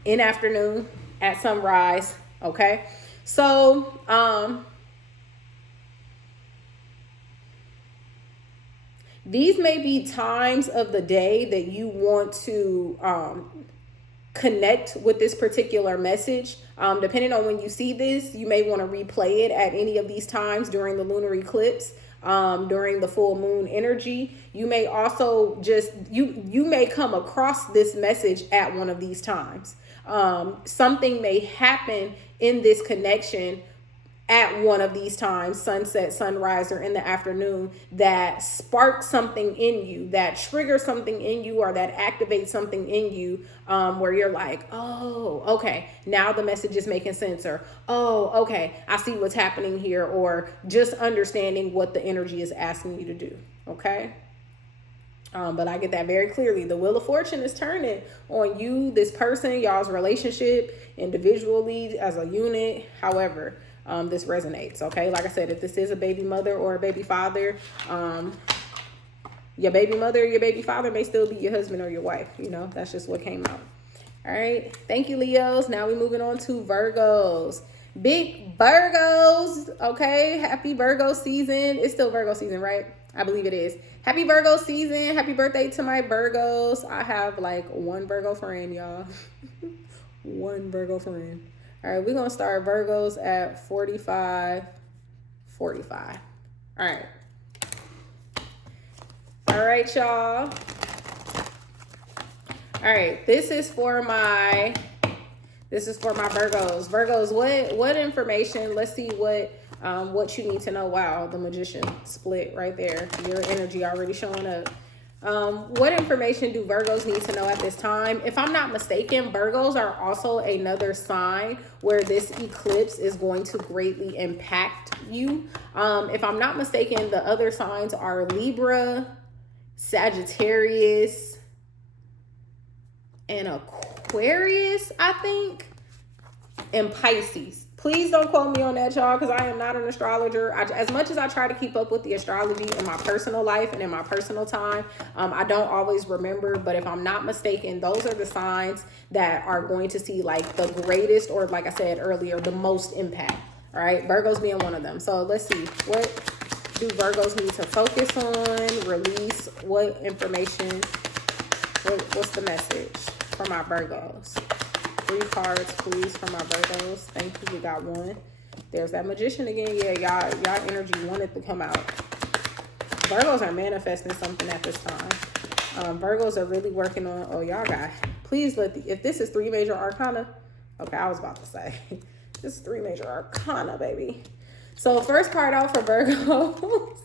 in afternoon, at sunrise. Okay. So, these may be times of the day that you want to, connect with this particular message. Depending on when you see this, you may want to replay it at any of these times during the lunar eclipse, during the full moon energy. You may also just, you may come across this message at one of these times. Something may happen in this connection at one of these times, sunset, sunrise, or in the afternoon, that sparks something in you, that triggers something in you, or that activates something in you, where you're like, oh, okay, now the message is making sense, or, oh, okay, I see what's happening here, or just understanding what the energy is asking you to do, okay? But I get that very clearly. The Wheel of Fortune is turning on you, this person, y'all's relationship, individually, as a unit, however this resonates, okay? Like I said, if this is a baby mother or a baby father, your baby mother or your baby father may still be your husband or your wife. You know, that's just what came out. All right. Thank you, Leos. Now we're moving on to Virgos. Big Virgos, okay? Happy Virgo season. It's still Virgo season, right? I believe it is. Happy Virgo season. Happy birthday to my Virgos. I have like one Virgo friend, y'all. One Virgo friend. All right, we're going to start Virgos at 45. All right. All right, y'all. All right, this is for my Virgos. Virgos, what information? Let's see what you need to know. Wow, the Magician split right there. Your energy already showing up. What information do Virgos need to know at this time? If I'm not mistaken, Virgos are also another sign where this eclipse is going to greatly impact you. If I'm not mistaken, the other signs are Libra, Sagittarius, and Aquarius, I think, and Pisces. Please don't quote me on that, y'all, because I am not an astrologer. As much as I try to keep up with the astrology in my personal life and in my personal time, I don't always remember. But if I'm not mistaken, those are the signs that are going to see like the greatest, or like I said earlier, the most impact. All right, Virgos being one of them. So let's see, what do Virgos need to focus on, release, what information, what's the message for my Virgos? 3 cards, please, for my Virgos. Thank you. We got one. There's that Magician again. Yeah, y'all energy wanted to come out. Virgos are manifesting something at this time. Virgos are really working on, oh, y'all got, please if this is 3 major arcana. Okay, I was about to say, this is 3 major arcana, baby. So first card out for Virgos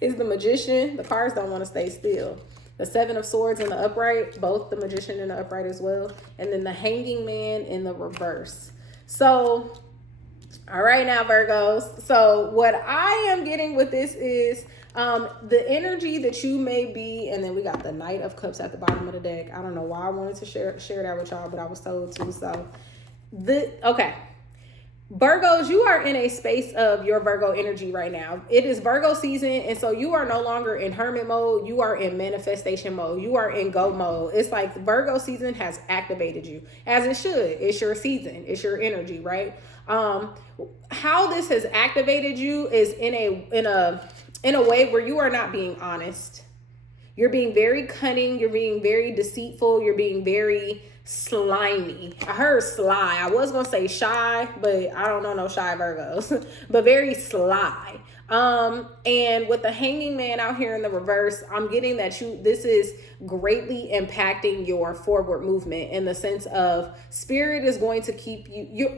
is the Magician. The cards don't want to stay still. The 7 of Swords in the upright, both the Magician in the upright as well. And then the Hanging Man in the reverse. So, all right now, Virgos. So what I am getting with this is the energy that you may be, and then we got the Knight of Cups at the bottom of the deck. I don't know why I wanted to share that with y'all, but I was told to. So, okay. Virgos, you are in a space of your Virgo energy right now. It is Virgo season, and so you are no longer in hermit mode. You are in manifestation mode. You are in go mode. It's like Virgo season has activated you, as it should. It's your season. It's your energy, right? How this has activated you is in a way where you are not being honest. You're being very cunning. You're being very deceitful. You're being very slimy. I heard sly. I was gonna say shy, but I don't know no shy Virgos. But very sly. And with the Hanging Man out here in the reverse, I'm getting that this is greatly impacting your forward movement, in the sense of Spirit is going to keep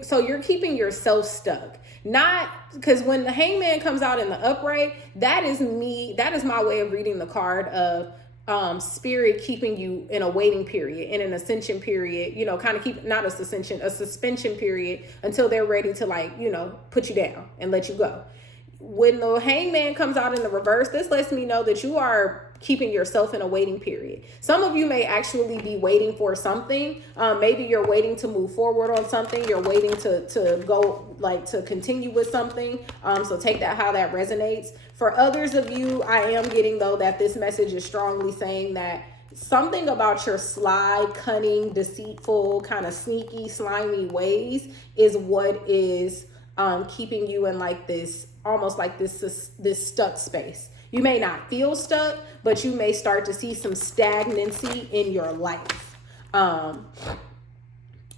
so you're keeping yourself stuck. Not because when the Hangman comes out in the upright, that is my way of reading the card of Spirit keeping you in a waiting period, in an ascension period, kind of keep, not a suspension period until they're ready to put you down and let you go. When the Hangman comes out in the reverse, this lets me know that you are keeping yourself in a waiting period. Some of you may actually be waiting for something. Maybe you're waiting to move forward on something. You're waiting to go, to continue with something. So take that how that resonates. For others of you, I am getting, though, that this message is strongly saying that something about your sly, cunning, deceitful, kind of sneaky, slimy ways is what is keeping you in almost like this stuck space. You may not feel stuck, but you may start to see some stagnancy in your life.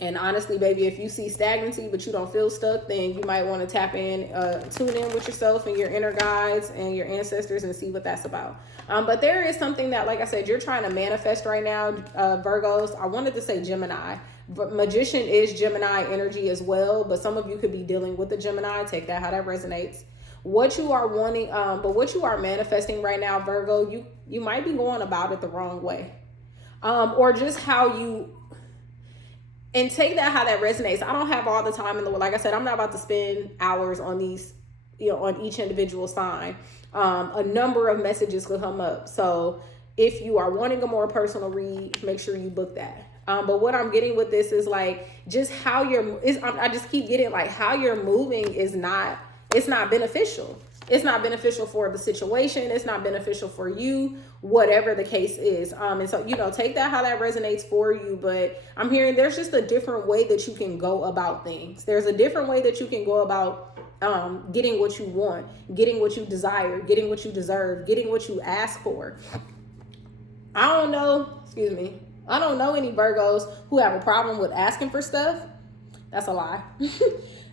And honestly, baby, if you see stagnancy but you don't feel stuck, then you might want to tap in, tune in with yourself and your inner guides and your ancestors and see what that's about. But there is something that, like I said, you're trying to manifest right now, Virgos. I wanted to say Gemini, but Magician is Gemini energy as well. But some of you could be dealing with the Gemini. Take that how that resonates. What you are wanting, but what you are manifesting right now, Virgo, you might be going about it the wrong way, or just how you. And take that how that resonates. I don't have all the time in the world. Like I said, I'm not about to spend hours on these, on each individual sign. A number of messages could come up. So if you are wanting a more personal read, make sure you book that. But what I'm getting with this is like just how I just keep getting like how you're moving is not, it's not beneficial. It's not beneficial for the situation. It's not beneficial for you, whatever the case is. And so, take that how that resonates for you. But I'm hearing there's just a different way that you can go about things. There's a different way that you can go about getting what you want, getting what you desire, getting what you deserve, getting what you ask for. I don't know any Virgos who have a problem with asking for stuff. That's a lie.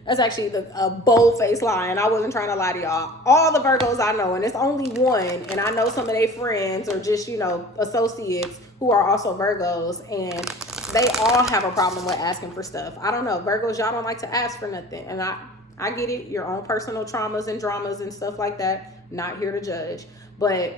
That's actually a bold-faced lie, and I wasn't trying to lie to y'all. All the Virgos I know, and it's only one, and I know some of their friends or just, associates who are also Virgos, and they all have a problem with asking for stuff. I don't know. Virgos, y'all don't like to ask for nothing, and I get it. Your own personal traumas and dramas and stuff like that. Not here to judge. But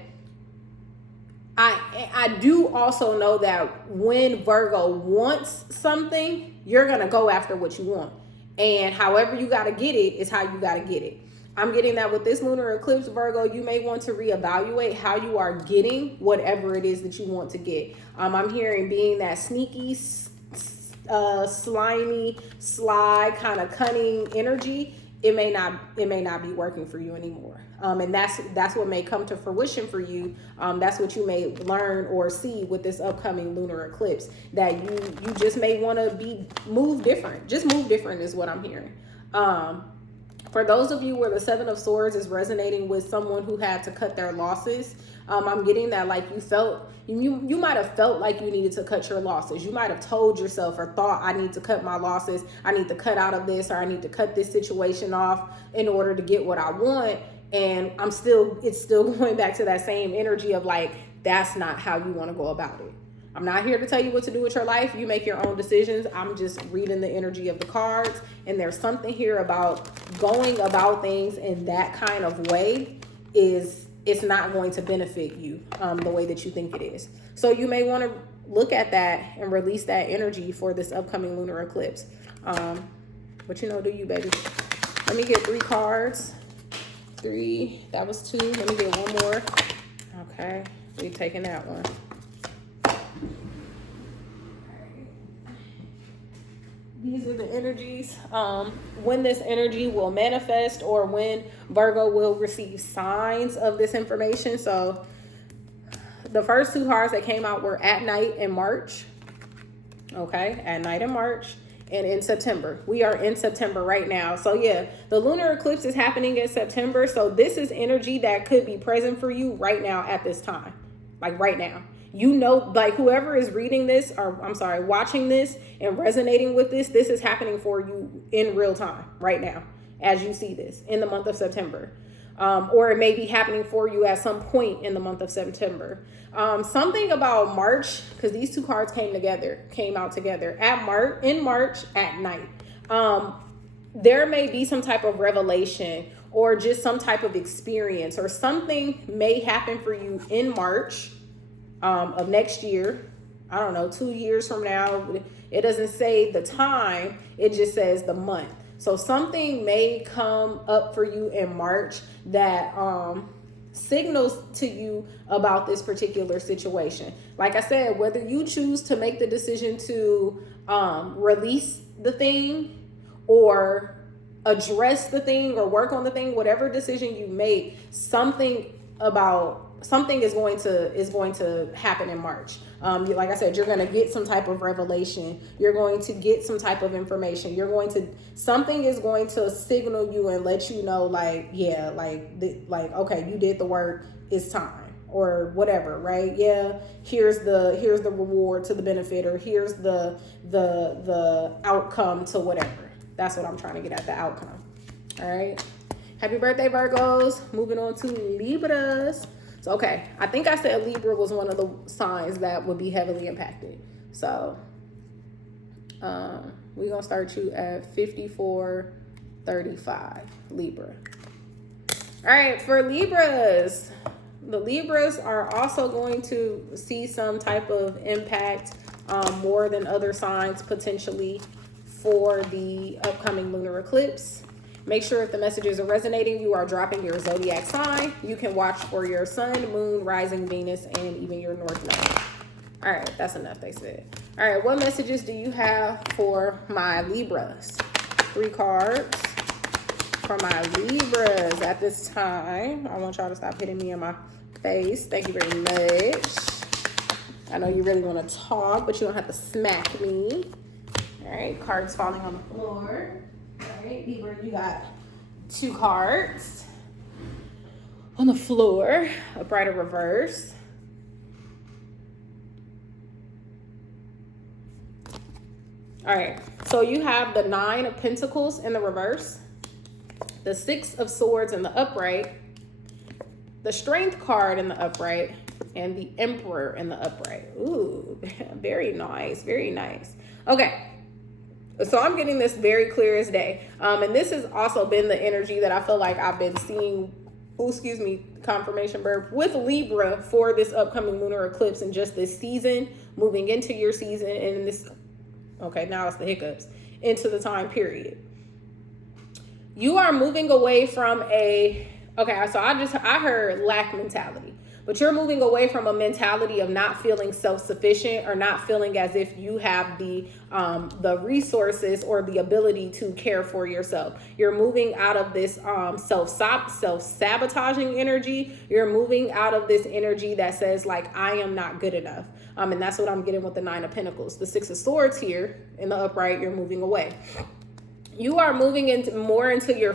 I do also know that when Virgo wants something, you're going to go after what you want. And however you got to get it is how you got to get it. I'm getting that with this lunar eclipse, Virgo, you may want to reevaluate how you are getting whatever it is that you want to get. I'm hearing being that sneaky, slimy, sly, kind of cunning energy. It may not be working for you anymore. And that's what may come to fruition for you. That's what you may learn or see with this upcoming lunar eclipse, that you just may want to move different. Just move different is what I'm hearing. For those of you where the Seven of Swords is resonating with someone who had to cut their losses, I'm getting that like you might have felt like you needed to cut your losses. You might have told yourself or thought, I need to cut my losses. I need to cut out of this, or I need to cut this situation off in order to get what I want. And it's still going back to that same energy of like, that's not how you want to go about it. I'm not here to tell you what to do with your life. You make your own decisions. I'm just reading the energy of the cards. And there's something here about going about things in that kind of way it's not going to benefit you the way that you think it is. So you may want to look at that and release that energy for this upcoming lunar eclipse. But do you, baby? Let me get 3 cards. 3, that was 2. Let me get one more. Okay, we're taking that one. These are the energies, when this energy will manifest or when Virgo will receive signs of this information. So the first 2 cards that came out were at night in March. Okay, at night in March and in September. We are in September right now. So yeah, the lunar eclipse is happening in September. So this is energy that could be present for you right now at this time. Like right now. Like whoever is reading this, or I'm sorry, watching this and resonating with this is happening for you in real time right now as you see this in the month of September. Or it may be happening for you at some point in the month of September. Something about March, because these 2 cards came out together in March at night. There may be some type of revelation or just some type of experience, or something may happen for you in March of next year. I don't know, 2 years from now. It doesn't say the time, it just says the month. So something may come up for you in March that signals to you about this particular situation. Like I said, whether you choose to make the decision to release the thing or address the thing or work on the thing, whatever decision you make, something is going to happen in March. Like I said, you're going to get some type of revelation. You're going to get some type of information. Something is going to signal you and let you know, like, yeah, like, okay, you did the work. It's time. or whatever, right? Yeah, here's the reward to the benefit, or here's the outcome to whatever. That's what I'm trying to get at, the outcome. All right. Happy birthday, Virgos. Moving on to Libras. So, okay, I think I said Libra was one of the signs that would be heavily impacted. So, we're going to start you at 5435, Libra. All right, for Libras, the Libras are also going to see some type of impact, more than other signs potentially, for the upcoming lunar eclipse. Make sure if the messages are resonating, you are dropping your zodiac sign. You can watch for your sun, moon, rising, Venus, and even your north node. All right, that's enough, they said. All right, what messages do you have for my Libras? 3 cards for my Libras at this time. I want y'all to stop hitting me in my face. Thank you very much. I know you really want to talk, but you don't have to smack me. All right, cards falling on the floor. All right, Libra, you got 2 cards on the floor, upright or reverse. All right, so you have the 9 of Pentacles in the reverse, the 6 of Swords in the upright, the Strength card in the upright, and the Emperor in the upright. Ooh, very nice, very nice. Okay. So I'm getting this very clear as day. And this has also been the energy that I feel like I've been seeing, confirmation burp, with Libra for this upcoming lunar eclipse and just this season, moving into your season and this, okay, now it's the hiccups, into the time period. You are moving away from I heard lack mentality. But you're moving away from a mentality of not feeling self-sufficient or not feeling as if you have the resources or the ability to care for yourself. You're moving out of this self-sabotaging energy. You're moving out of this energy that says, like, I am not good enough. And that's what I'm getting with the 9 of Pentacles. The 6 of Swords here in the upright, you're moving away. You are moving more into your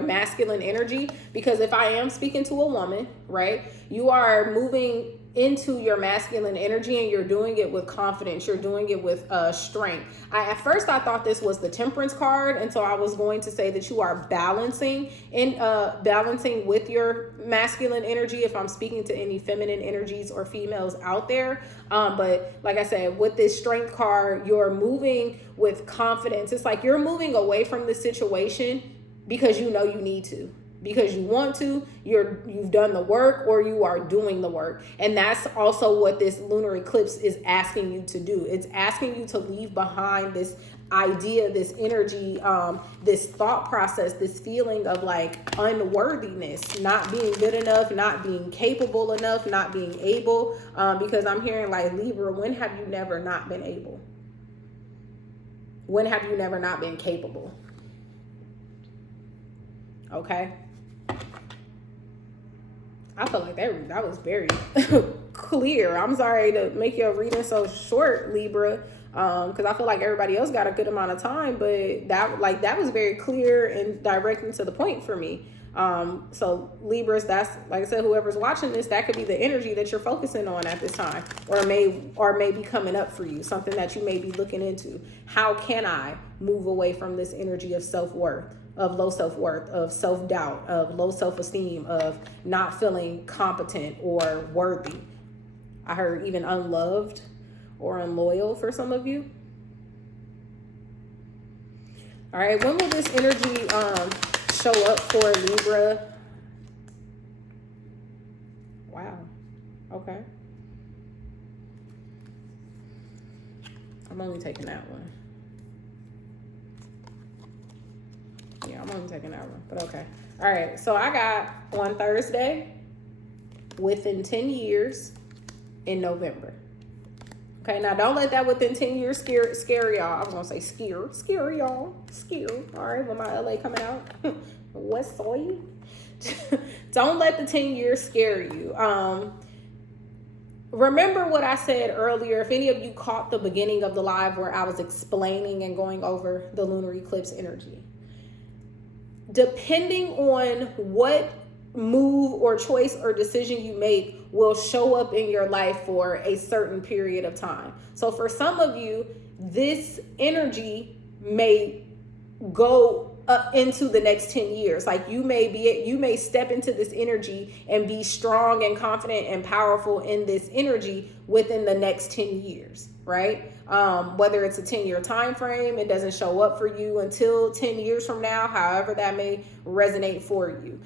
masculine energy, because if I am speaking to a woman, right, you are moving into your masculine energy and you're doing it with confidence. You're doing it with strength. At first I thought this was the Temperance card, and so I was going to say that you are balancing with your masculine energy if I'm speaking to any feminine energies or females out there. But like I said, with this Strength card, you're moving with confidence. It's like you're moving away from the situation because you know you need to. Because you want to, you've done the work, or you are doing the work. And that's also what this lunar eclipse is asking you to do. It's asking you to leave behind this idea, this energy, this thought process, this feeling of like unworthiness, not being good enough, not being capable enough, not being able. Because I'm hearing like, Libra, when have you never not been able? When have you never not been capable? Okay. I feel like that was very clear. I'm sorry to make your reading so short, Libra, because I feel like everybody else got a good amount of time, but that was very clear and direct and to the point for me. So Libras, that's, like I said, whoever's watching this, that could be the energy that you're focusing on at this time, or may be coming up for you, something that you may be looking into. How can I move away from this energy of self-worth? Of low self-worth, of self-doubt, of low self-esteem, of not feeling competent or worthy. I heard even unloved or unloyal for some of you. All right, when will this energy show up for Libra? Wow. Okay. I'm only taking that one. Yeah, I'm only taking that one, but okay. All right, so I got on Thursday, within 10 years in November. Okay, now don't let that within 10 years scare y'all. I was gonna say scare y'all. All right, with my LA coming out. West Soy. Don't let the 10 years scare you. Remember what I said earlier. If any of you caught the beginning of the live where I was explaining and going over the lunar eclipse energy. Depending on what move or choice or decision you make will show up in your life for a certain period of time. So for some of you, this energy may go into the next 10 years. Like you may step into this energy and be strong and confident and powerful in this energy within the next 10 years, right? Whether it's a 10-year time frame, it doesn't show up for you until 10 years from now, however that may resonate for you.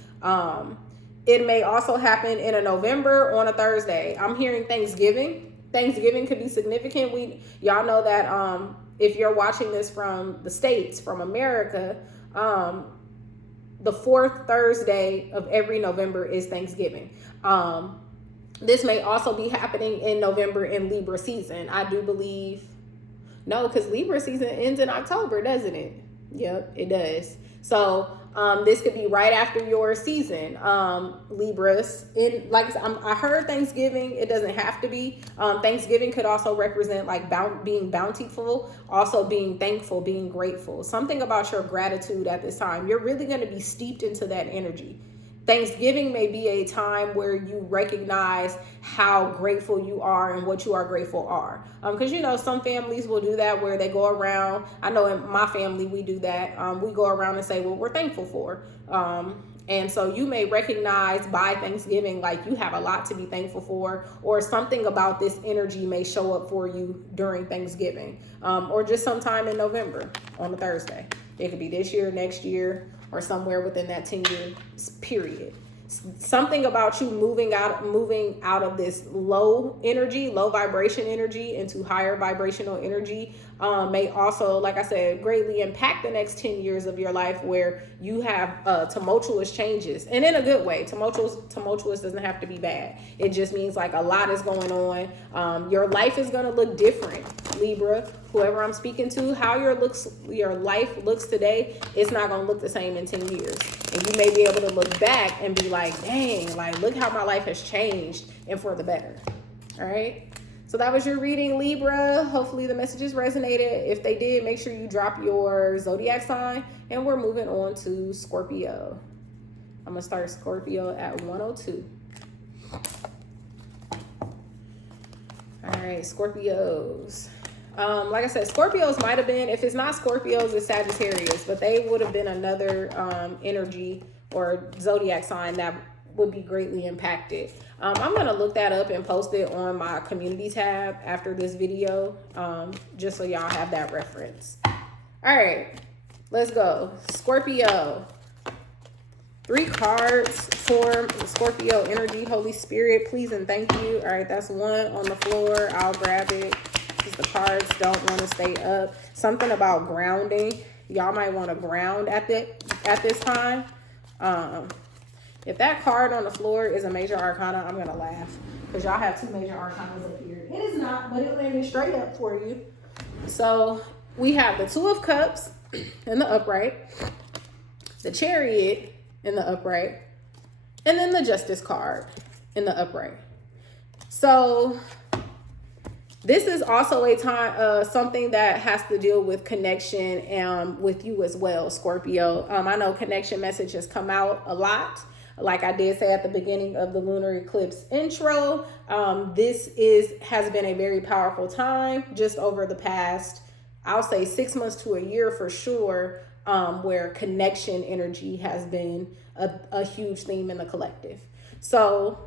It may also happen in a November on a Thursday. I'm hearing Thanksgiving. Thanksgiving could be significant. Y'all know that if you're watching this from the States, from America, the fourth Thursday of every November is Thanksgiving. This may also be happening in November in Libra season. I do believe, no, because Libra season ends in October, doesn't it? Yep, it does. So this could be right after your season, Libras. I heard Thanksgiving. It doesn't have to be. Thanksgiving could also represent like being bountiful, also being thankful, being grateful. Something about your gratitude at this time. You're really going to be steeped into that energy. Thanksgiving may be a time where you recognize how grateful you are and what you are grateful are. Because, some families will do that where they go around. I know in my family, we do that. We go around and say what we're thankful for. And so you may recognize by Thanksgiving, like you have a lot to be thankful for, or something about this energy may show up for you during Thanksgiving, or just sometime in November on a Thursday. It could be this year, next year, or somewhere within that 10-year period. Something about you moving out of this low vibration energy into higher vibrational energy may also, like I said, greatly impact the next 10 years of your life, where you have tumultuous changes, and in a good way. Tumultuous doesn't have to be bad. It just means like a lot is going on. Your life is going to look different, Libra. Whoever I'm speaking to, how your life looks today, it's not going to look the same in 10 years. And you may be able to look back and be like, dang, like look how my life has changed, and for the better. All right. So that was your reading, Libra. Hopefully the messages resonated. If they did, make sure you drop your zodiac sign. And we're moving on to Scorpio. I'm going to start Scorpio at 102. All right, Scorpios. Like I said, Scorpios might have been, if it's not Scorpios, it's Sagittarius, but they would have been another energy or zodiac sign that would be greatly impacted. I'm going to look that up and post it on my community tab after this video, just so y'all have that reference. All right, let's go. Scorpio. 3 cards for Scorpio energy. Holy Spirit, please and thank you. All right, that's 1 on the floor. I'll grab it because the cards don't want to stay up. Something about grounding. Y'all might want to ground at this time. If that card on the floor is a major arcana, I'm going to laugh because y'all have 2 major arcanas up here. It is not, but it landed straight up for you. So we have the 2 of Cups in the upright, the Chariot in the upright, and then the Justice card in the upright. So this is also a time, something that has to deal with connection with you as well, Scorpio. I know connection message has come out a lot. Like I did say at the beginning of the lunar eclipse intro, this has been a very powerful time just over the past, I'll say 6 months to a year for sure, where connection energy has been a huge theme in the collective. So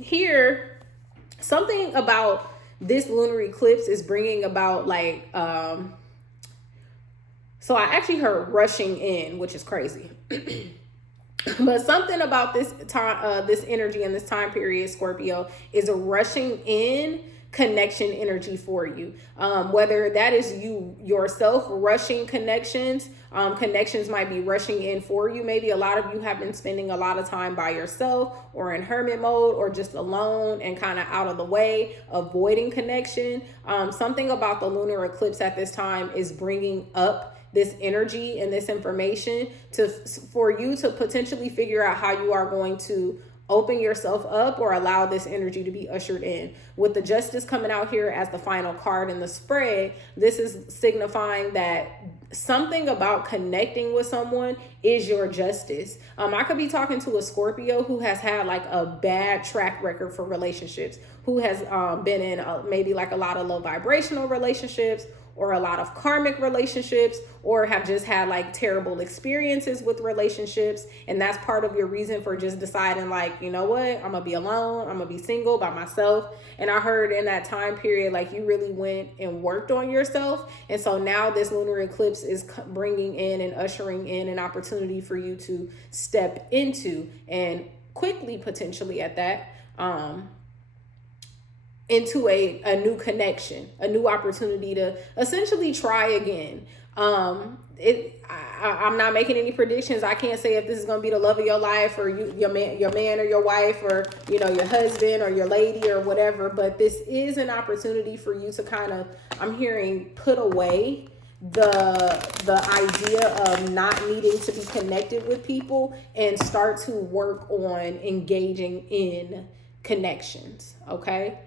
here, something about this lunar eclipse is bringing about like, so I actually heard rushing in, which is crazy. But something about this time, this energy in this time period, Scorpio, is a rushing in connection energy for you. Whether that is you yourself rushing connections, connections might be rushing in for you. Maybe a lot of you have been spending a lot of time by yourself or in hermit mode or just alone and kind of out of the way, avoiding connection. Something about the lunar eclipse at this time is bringing up this energy and this information for you to potentially figure out how you are going to open yourself up or allow this energy to be ushered in. With the Justice coming out here as the final card in the spread, this is signifying that something about connecting with someone is your justice. I could be talking to a Scorpio who has had like a bad track record for relationships, who has been in maybe like a lot of low vibrational relationships, or a lot of karmic relationships, or have just had like terrible experiences with relationships. And that's part of your reason for just deciding like, you know what, I'm gonna be alone, I'm gonna be single by myself. And I heard in that time period, like you really went and worked on yourself. And so now this lunar eclipse is bringing in and ushering in an opportunity for you to step into, and quickly potentially at that, into a new connection, a new opportunity to essentially try again. I'm not making any predictions. I can't say if this is going to be the love of your life, or your man or your wife, or your husband or your lady or whatever. But this is an opportunity for you to kind of, I'm hearing, put away the idea of not needing to be connected with people and start to work on engaging in connections. Okay.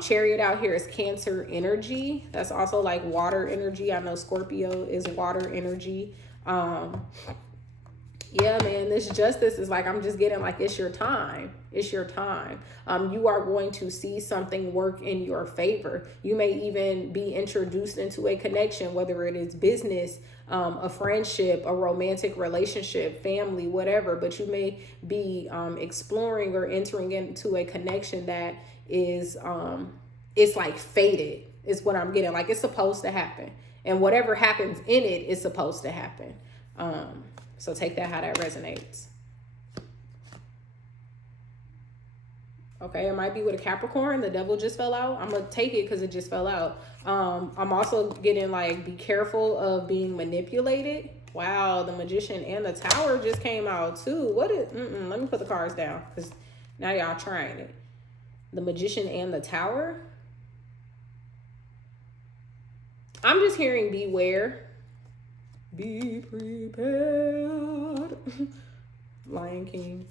Chariot out here is Cancer energy. That's also like water energy. I know Scorpio is water energy. Yeah, man, this justice is like, I'm just getting like, it's your time. It's your time. You are going to see something work in your favor. You may even be introduced into a connection, whether it is business, a friendship, a romantic relationship, family, whatever. But you may be exploring or entering into a connection that is it's like fated, is what I'm getting. Like, it's supposed to happen, and whatever happens in it is supposed to happen. So take that how that resonates. Okay, it might be with a Capricorn. The devil just fell out. I'm gonna take it because it just fell out. I'm also getting like, be careful of being manipulated. Wow, the Magician and the Tower just came out too. What is let me put the cards down, because now y'all trying it. The Magician and the Tower. I'm just hearing beware. Be prepared. Lion King,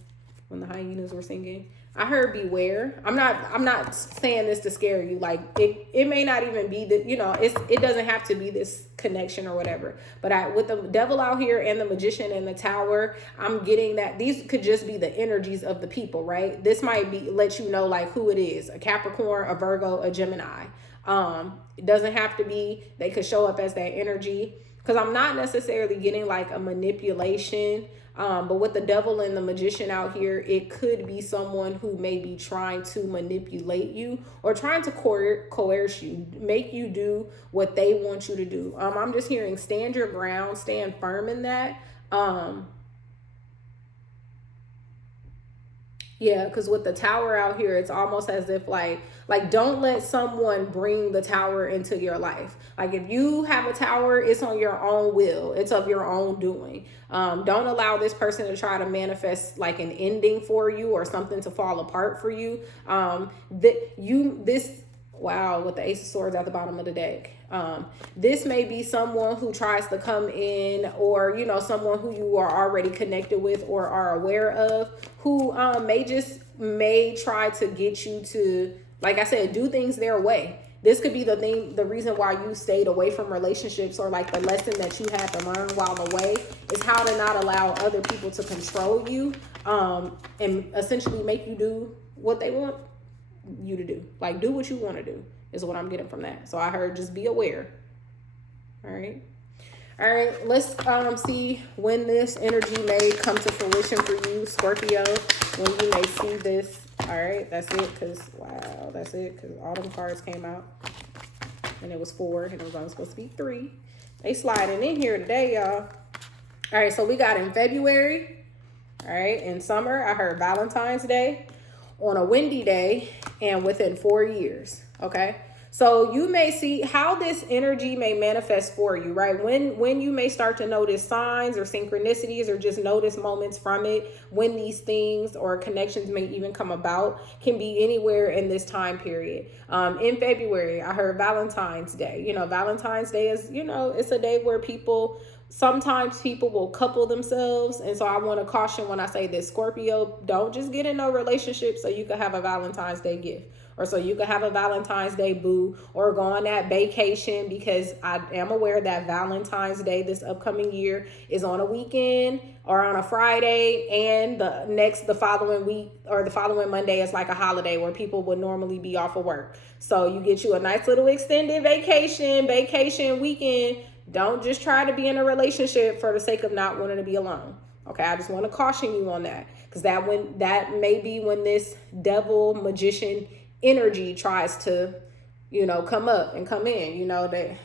when the hyenas were singing. I heard beware. I'm not saying this to scare you. Like, it may not even be that, it doesn't have to be this connection or whatever. But with the devil out here and the Magician and the Tower, I'm getting that these could just be the energies of the people, right? This might be let you know like who it is: a Capricorn, a Virgo, a Gemini. It doesn't have to be. They could show up as that energy, because I'm not necessarily getting like a manipulation. But with the devil and the Magician out here, it could be someone who may be trying to manipulate you, or trying to coerce you, make you do what they want you to do. I'm just hearing stand your ground, stand firm in that. Yeah, because with the Tower out here, it's almost as if like don't let someone bring the Tower into your life. Like, if you have a Tower, it's on your own will. It's of your own doing. Don't allow this person to try to manifest like an ending for you, or something to fall apart for you. Wow, with the Ace of Swords at the bottom of the deck. This may be someone who tries to come in, or, someone who you are already connected with or are aware of, who may try to get you to, like I said, do things their way. This could be the reason why you stayed away from relationships, or like the lesson that you had to learn while away, is how to not allow other people to control you, and essentially make you do what they want you to do. Like, do what you want to do is what I'm getting from that. So I heard just be aware. All right, let's see when this energy may come to fruition for you, Scorpio, when you may see this. All right, that's it, because that's it, because all them cards came out, and it was 4, and it was only supposed to be 3. They sliding in here today, y'all. All right, so we got in February. All right, in summer, I heard Valentine's Day, on a windy day, and within 4 years. Okay, so you may see how this energy may manifest for you, right? When you may start to notice signs or synchronicities, or just notice moments from it, when these things or connections may even come about, can be anywhere in this time period. In February, I heard Valentine's Day. Valentine's Day is, it's a day where sometimes people will couple themselves. And so I want to caution when I say this, Scorpio, don't just get in no relationship so you can have a Valentine's Day gift. or so you could have a Valentine's Day boo, or go on that vacation, because I am aware that Valentine's Day this upcoming year is on a weekend or on a Friday, and the following week or the following Monday is like a holiday where people would normally be off of work. So you get you a nice little extended vacation weekend. Don't just try to be in a relationship for the sake of not wanting to be alone. Okay, I just want to caution you on that, because that may be when this devil magician energy tries to, come up and come in. That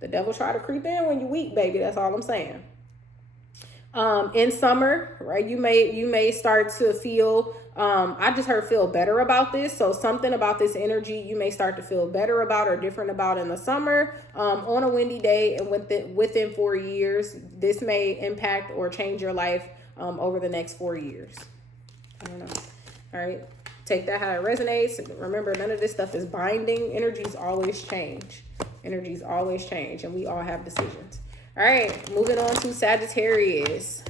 the devil try to creep in when you're weak, baby. That's all I'm saying. In summer, right, you may start to feel, I just heard feel better about this. So something about this energy you may start to feel better about or different about in the summer, on a windy day, and within 4 years. This may impact or change your life over the next 4 years. I don't know. All right, take that how it resonates. Remember, none of this stuff is binding. Energies always change. And we all have decisions. All right, moving on to Sagittarius.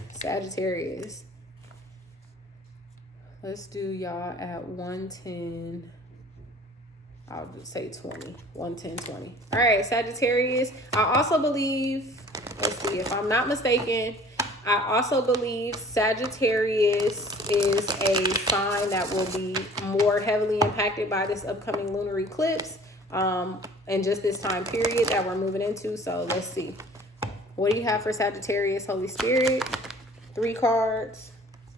Let's do y'all at 110. I'll just say 20. 110, 20. All right, Sagittarius. I also believe, let's see, if I'm not mistaken, I also believe Sagittarius is a sign that will be more heavily impacted by this upcoming lunar eclipse, and just this time period that we're moving into. So let's see. What do you have for Sagittarius, Holy Spirit? 3 cards.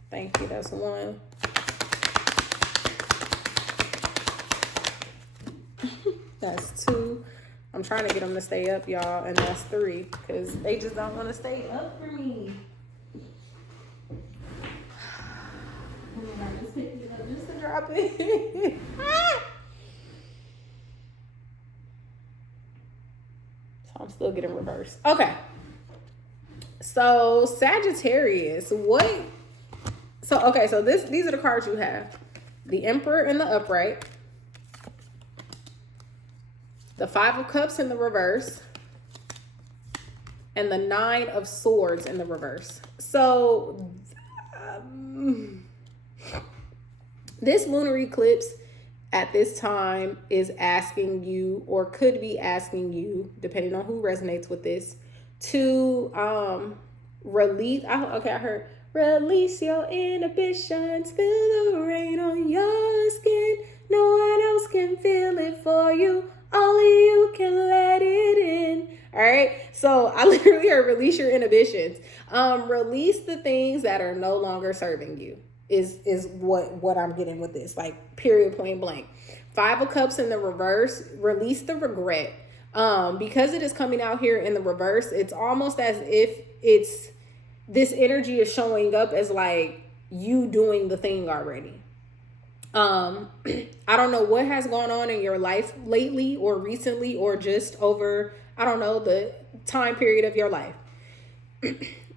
Thank you. That's 1. That's 2. I'm trying to get them to stay up, y'all. And that's 3, because they just don't want to stay up for me. I'm just picking it up just to drop it. So I'm still getting reversed. Okay. So Sagittarius, so these are the cards you have. The Emperor in the upright, the 5 of Cups in the reverse, and the 9 of Swords in the reverse. So this lunar eclipse at this time is asking you, or could be asking you, depending on who resonates with this, to release. I heard release your inhibitions, feel the rain on your skin. No one else can feel it for you. Only you can let it in. All right. So I literally heard release your inhibitions. Release the things that are no longer serving you is what I'm getting with this. Like, period, point blank. 5 of Cups in the reverse. Release the regret. Because it is coming out here in the reverse, it's almost as if this energy is showing up as like you doing the thing already. I don't know what has gone on in your life lately or recently, or just over, I don't know, the time period of your life.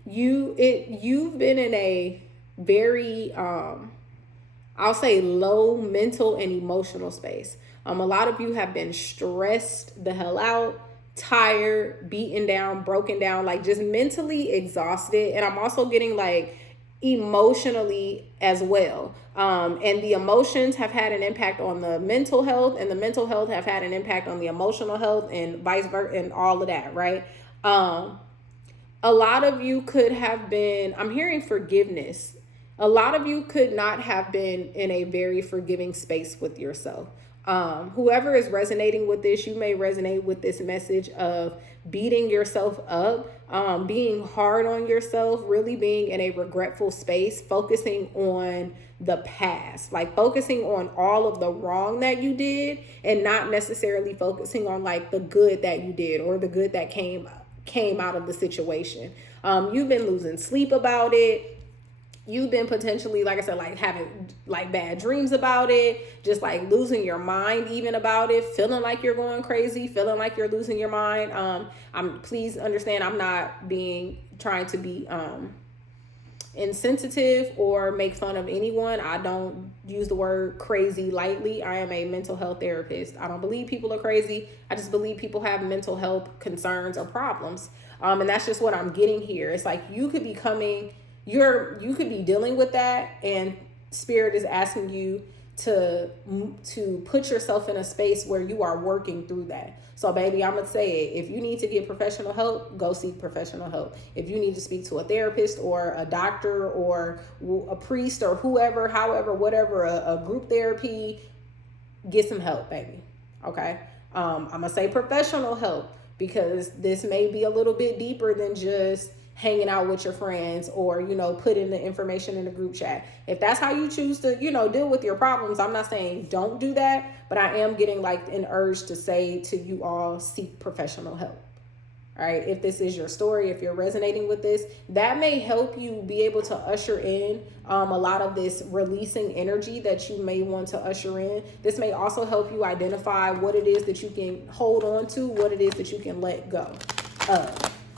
You've been in a very, I'll say, low mental and emotional space. A lot of you have been stressed the hell out, tired, beaten down, broken down, like just mentally exhausted. And I'm also getting like emotionally as well. And the emotions have had an impact on the mental health, and the mental health have had an impact on the emotional health, and vice versa, and all of that, right? A lot of you could have been, I'm hearing forgiveness. A lot of you could not have been in a very forgiving space with yourself. Whoever is resonating with this, you may resonate with this message of beating yourself up, being hard on yourself, really being in a regretful space, focusing on the past, like focusing on all of the wrong that you did, and not necessarily focusing on like the good that you did or the good that came out of the situation. You've been losing sleep about it. You've been potentially, like I said, like having like bad dreams about it, just like losing your mind even about it, feeling like you're going crazy, feeling like you're losing your mind. Please understand, I'm not trying to be insensitive or make fun of anyone. I don't use the word crazy lightly. I am a mental health therapist. I don't believe people are crazy. I just believe people have mental health concerns or problems. And that's just what I'm getting here. It's like you could be dealing with that, and Spirit is asking you to put yourself in a space where you are working through that. So baby, I'm gonna say it. If you need to get professional help, go seek professional help. If you need to speak to a therapist or a doctor or a priest or whoever, however, whatever, a group therapy, get some help, baby. Okay. I'm gonna say professional help because this may be a little bit deeper than just hanging out with your friends or, putting the information in the group chat. If that's how you choose to, deal with your problems, I'm not saying don't do that, but I am getting like an urge to say to you all, seek professional help. All right. If this is your story, if you're resonating with this, that may help you be able to usher in a lot of this releasing energy that you may want to usher in. This may also help you identify what it is that you can hold on to, what it is that you can let go of.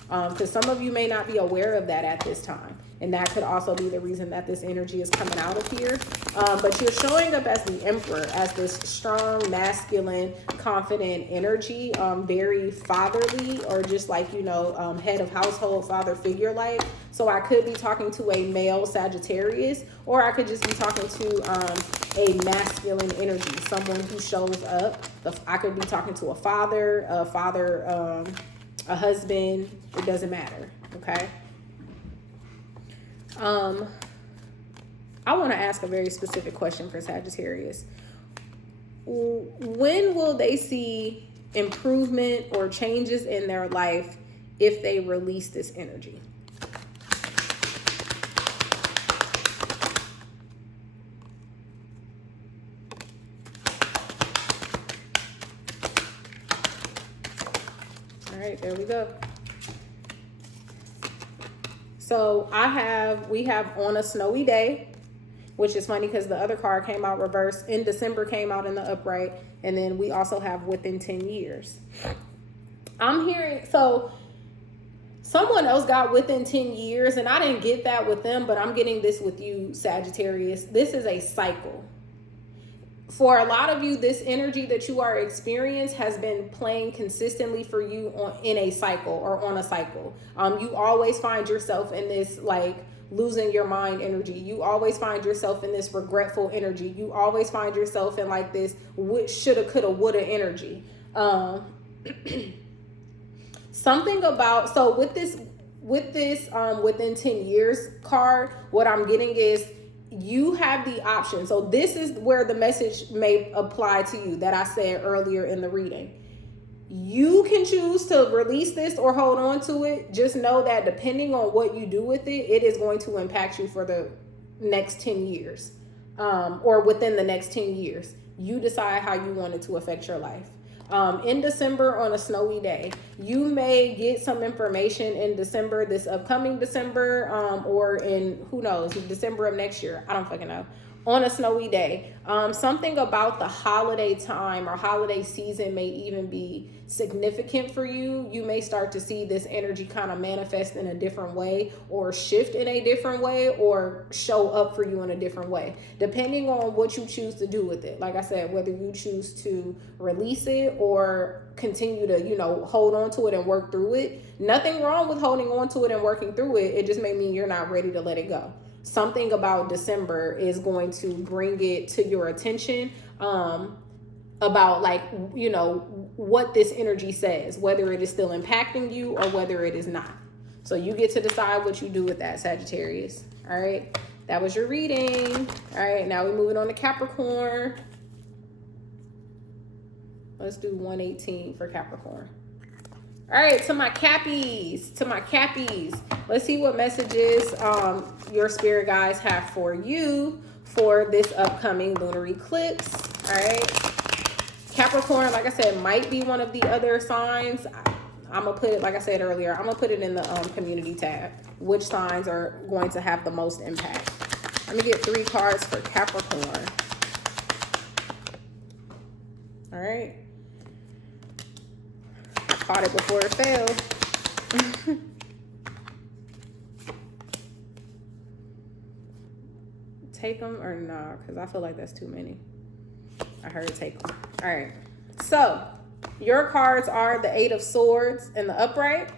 Because some of you may not be aware of that at this time. And that could also be the reason that this energy is coming out of here. But you're showing up as the Emperor, as this strong, masculine, confident energy, very fatherly, or just like, head of household, father figure like. So I could be talking to a male Sagittarius, or I could just be talking to a masculine energy, someone who shows up. I could be talking to a father, a husband. It doesn't matter. Okay. I want to ask a very specific question for Sagittarius. When will they see improvement or changes in their life if they release this energy? All right, there we go. So we have on a snowy day, which is funny because the other card came out reverse. In December came out in the upright. And then we also have within 10 years. I'm hearing, so someone else got within 10 years and I didn't get that with them, but I'm getting this with you, Sagittarius. This is a cycle. For a lot of you, this energy that you are experiencing has been playing consistently for you in a cycle or on a cycle. You always find yourself in this like losing your mind energy. You always find yourself in this regretful energy. You always find yourself in like this shoulda, coulda, woulda energy. Something about, so with this within 10 years card, what I'm getting is you have the option. So this is where the message may apply to you that I said earlier in the reading. You can choose to release this or hold on to it. Just know that depending on what you do with it, it is going to impact you for the next 10 years, or within the next 10 years. You decide how you want it to affect your life. In December on a snowy day, you may get some information in December, this upcoming December, or in, who knows, December of next year. I don't fucking know. On a snowy day, something about the holiday time or holiday season may even be significant for you. You may start to see this energy kind of manifest in a different way or shift in a different way or show up for you in a different way, depending on what you choose to do with it. Like I said, whether you choose to release it or continue to, hold on to it and work through it. Nothing wrong with holding on to it and working through it. It just may mean you're not ready to let it go. Something about December is going to bring it to your attention, about like, what this energy says, whether it is still impacting you or whether it is not. So you get to decide what you do with that, Sagittarius. All right. That was your reading. All right. Now we're moving on to Capricorn. Let's do 118 for Capricorn. All right, to my Cappies, let's see what messages your spirit guides have for you for this upcoming lunar eclipse. All right, Capricorn, like I said, might be one of the other signs. I'm gonna put it, like I said earlier, I'm gonna put it in the community tab. Which signs are going to have the most impact? Let me get 3 cards for Capricorn. All right. Caught it before it fell. Take them or nah, because I feel like that's too many. I heard take them. All right. So your cards are the 8 of Swords in the upright,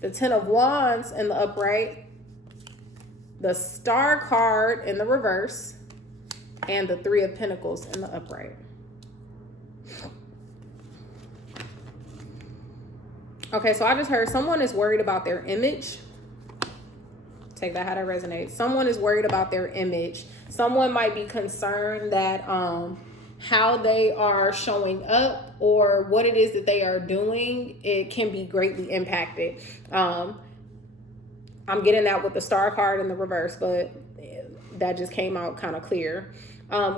the 10 of Wands in the upright, the Star card in the reverse, and the Three of Pentacles in the upright. Okay, so I just heard someone is worried about their image. Take that how that resonates. Someone is worried about their image. Someone might be concerned that how they are showing up or what it is that they are doing, it can be greatly impacted. I'm getting that with the Star card in the reverse, but that just came out kind of clear.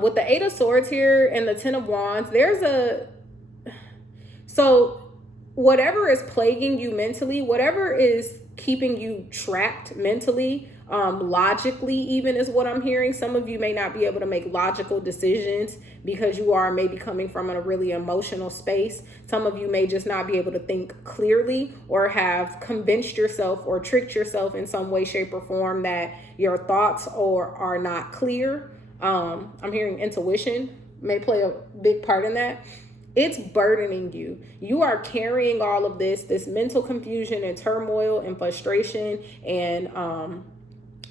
With the Eight of Swords here and the Ten of Wands, so whatever is plaguing you mentally, whatever is keeping you trapped mentally, logically even is what I'm hearing. Some of you may not be able to make logical decisions because you are maybe coming from a really emotional space. Some of you may just not be able to think clearly or have convinced yourself or tricked yourself in some way, shape, or form that your thoughts are not clear. I'm hearing intuition may play a big part in that. It's burdening you. You are carrying all of this mental confusion and turmoil and frustration and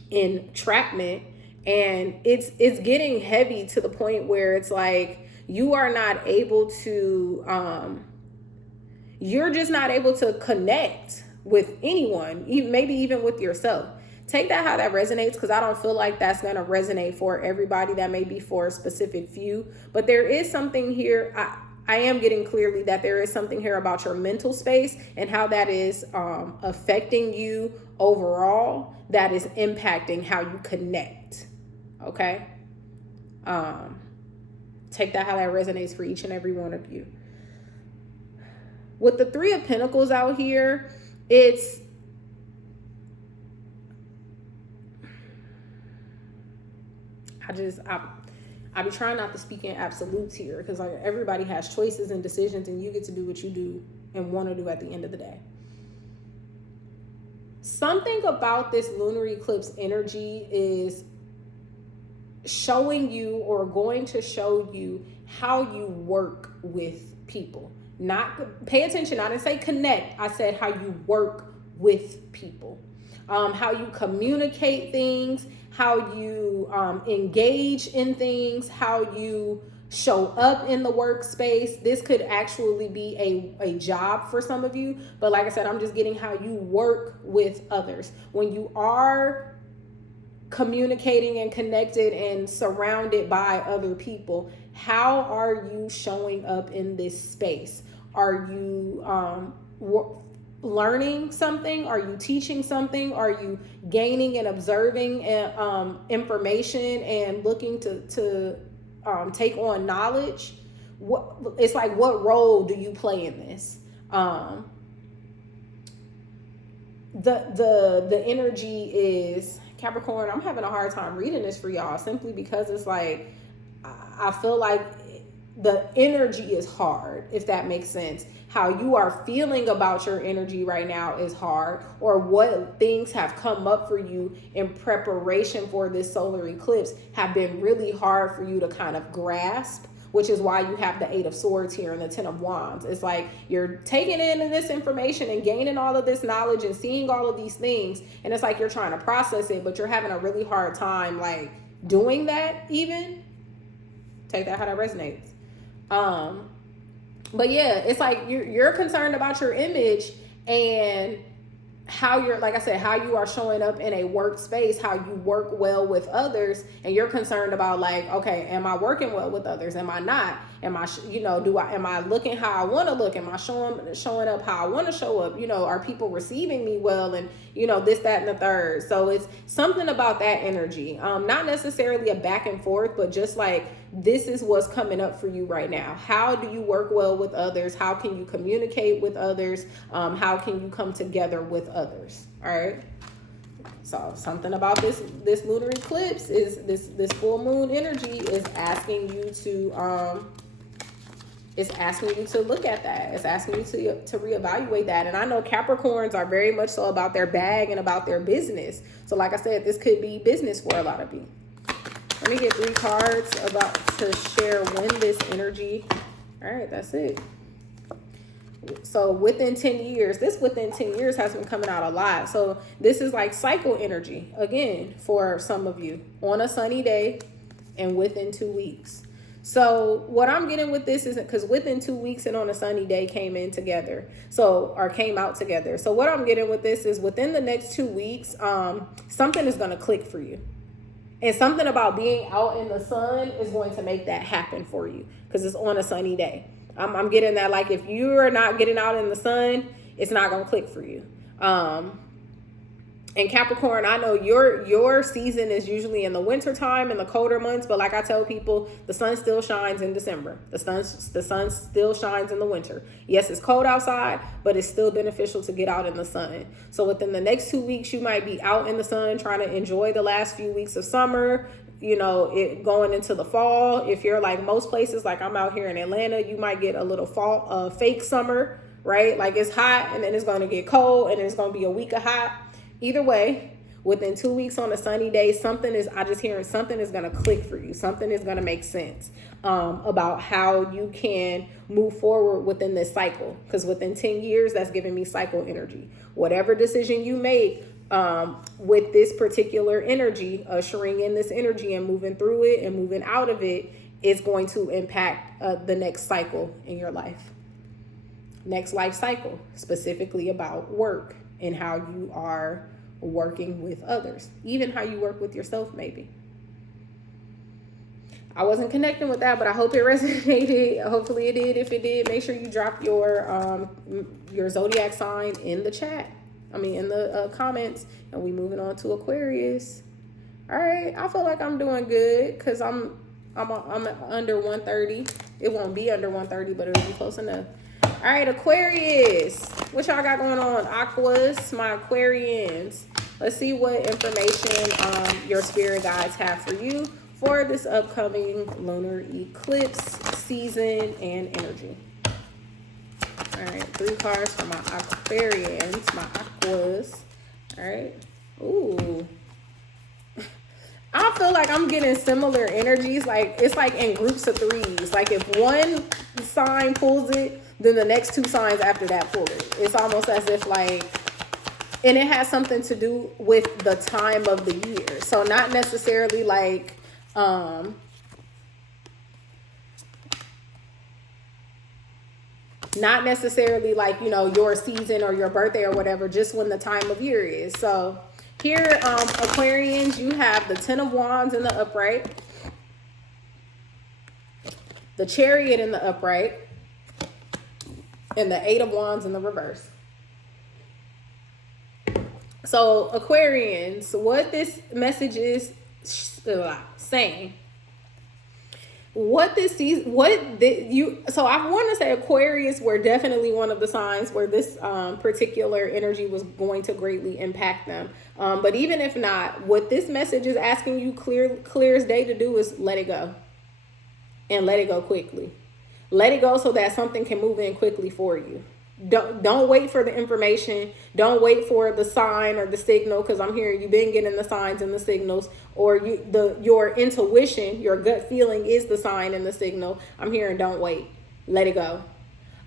entrapment, and it's getting heavy to the point where it's like you are not able to you're just not able to connect with anyone, maybe even with yourself. Take that how that resonates, because I don't feel like that's going to resonate for everybody. That may be for a specific few, but there is something here. I am getting clearly that there is something here about your mental space and how that is affecting you overall, that is impacting how you connect. Okay. Take that how that resonates for each and every one of you. With the Three of Pentacles out here, I be trying not to speak in absolutes here, because like everybody has choices and decisions, and you get to do what you do and want to do at the end of the day. Something about this lunar eclipse energy is showing you or going to show you how you work with people. Not pay attention. I didn't say connect. I said how you work with people. How you communicate things, how you engage in things, how you show up in the workspace. This could actually be a job for some of you. But like I said, I'm just getting how you work with others. When you are communicating and connected and surrounded by other people, how are you showing up in this space? Are you learning something? Are you teaching something? Are you gaining and observing information and looking to take on knowledge? It's like, what role do you play in this? The energy is Capricorn. I'm having a hard time reading this for y'all simply because it's like I feel like the energy is hard, if that makes sense. How you are feeling about your energy right now is hard, or what things have come up for you in preparation for this solar eclipse have been really hard for you to kind of grasp, which is why you have the Eight of Swords here and the Ten of Wands. It's like you're taking in this information and gaining all of this knowledge and seeing all of these things, and it's like you're trying to process it, but you're having a really hard time like doing that even. Take that how that resonates. But yeah, it's like you're concerned about your image and how you're, like I said, how you are showing up in a workspace, how you work well with others, and you're concerned about like, okay, am I working well with others? Am I not? Am I, am I looking how I want to look? Am I showing up how I want to show up? Are people receiving me well? And, this, that, and the third. So it's something about that energy. Not necessarily a back and forth, but just like, this is what's coming up for you right now. How do you work well with others? How can you communicate with others? How can you come together with others? All right. So something about this lunar eclipse is this full moon energy is asking you to look at that. It's asking you to reevaluate that. And I know Capricorns are very much so about their bag and about their business. So like I said, this could be business for a lot of you. Let me get 3 cards about to share when this energy. All right, that's it. So within 10 years, this within 10 years has been coming out a lot. So this is like cycle energy again for some of you. On a sunny day, and within 2 weeks. So what I'm getting with this isn't because within 2 weeks and on a sunny day came in together. Or came out together. So what I'm getting with this is within the next 2 weeks, something is going to click for you. And something about being out in the sun is going to make that happen for you because it's on a sunny day. I'm getting that, like, if you're not getting out in the sun, it's not going to click for you. And Capricorn, I know your season is usually in the winter time, in the colder months, but like I tell people, the sun still shines in December. The sun still shines in the winter. Yes, it's cold outside, but it's still beneficial to get out in the sun. So within the next 2 weeks, you might be out in the sun trying to enjoy the last few weeks of summer, going into the fall. If you're like most places, like I'm out here in Atlanta, you might get a little fall, fake summer, right? Like it's hot and then it's going to get cold and then it's going to be a week of hot. Either way, within 2 weeks on a sunny day, something is going to click for you. Something is going to make sense about how you can move forward within this cycle. Because within 10 years, that's giving me cycle energy. Whatever decision you make with this particular energy, ushering in this energy and moving through it and moving out of it is going to impact the next cycle in your life. Next life cycle, specifically about work and how you are working with others, even how you work with yourself, maybe. I wasn't connecting with that, but I hope it resonated. Hopefully it did. If it did, make sure you drop your zodiac sign in the chat. In the comments. And we moving on to Aquarius. All right, I feel like I'm doing good because I'm under 130. It won't be under 130, but it'll be close enough. All right, Aquarius. What y'all got going on? Aquas, my Aquarians. Let's see what information your spirit guides have for you for this upcoming lunar eclipse season and energy. All right, 3 cards for my Aquarians, my Aquas. All right. Ooh. I feel like I'm getting similar energies. Like it's like in groups of 3s. Like if one sign pulls it, then the next 2 signs after that pull it. It's almost as if and it has something to do with the time of the year. So not necessarily like, your season or your birthday or whatever, just when the time of year is. So here, Aquarians, you have the 10 of Wands in the upright, the Chariot in the upright, and the 8 of Wands in the reverse. So Aquarians, what this message is saying, so I want to say Aquarius were definitely one of the signs where this particular energy was going to greatly impact them. But even if not, what this message is asking you clear as day to do is let it go. And let it go quickly. Let it go so that something can move in quickly for you. Don't wait for the information. Don't wait for the sign or the signal, because I'm hearing you've been getting the signs and the signals, or your intuition, your gut feeling is the sign and the signal. I'm hearing don't wait. Let it go.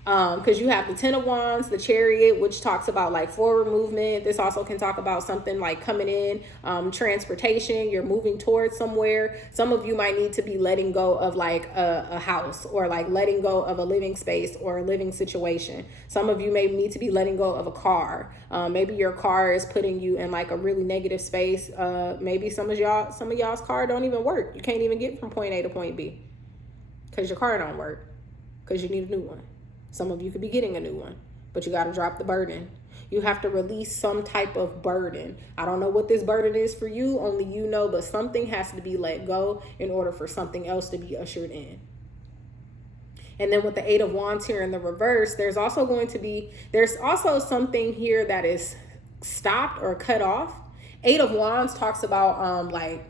Because you have the 10 of Wands, the Chariot, which talks about like forward movement. This also can talk about something like coming in, transportation. You're moving towards somewhere. Some of you might need to be letting go of like a house, or like letting go of a living space or a living situation. Some of you may need to be letting go of a car. Maybe your car is putting you in like a really negative space. Maybe some of y'all's car don't even work. You can't even get from point A to point B because your car don't work, because you need a new one. Some of you could be getting a new one, but you got to drop the burden. You have to release some type of burden. I don't know what this burden is for you, only you know, but something has to be let go in order for something else to be ushered in. And then with the 8 of Wands here in the reverse, there's also something here that is stopped or cut off. 8 of Wands talks about like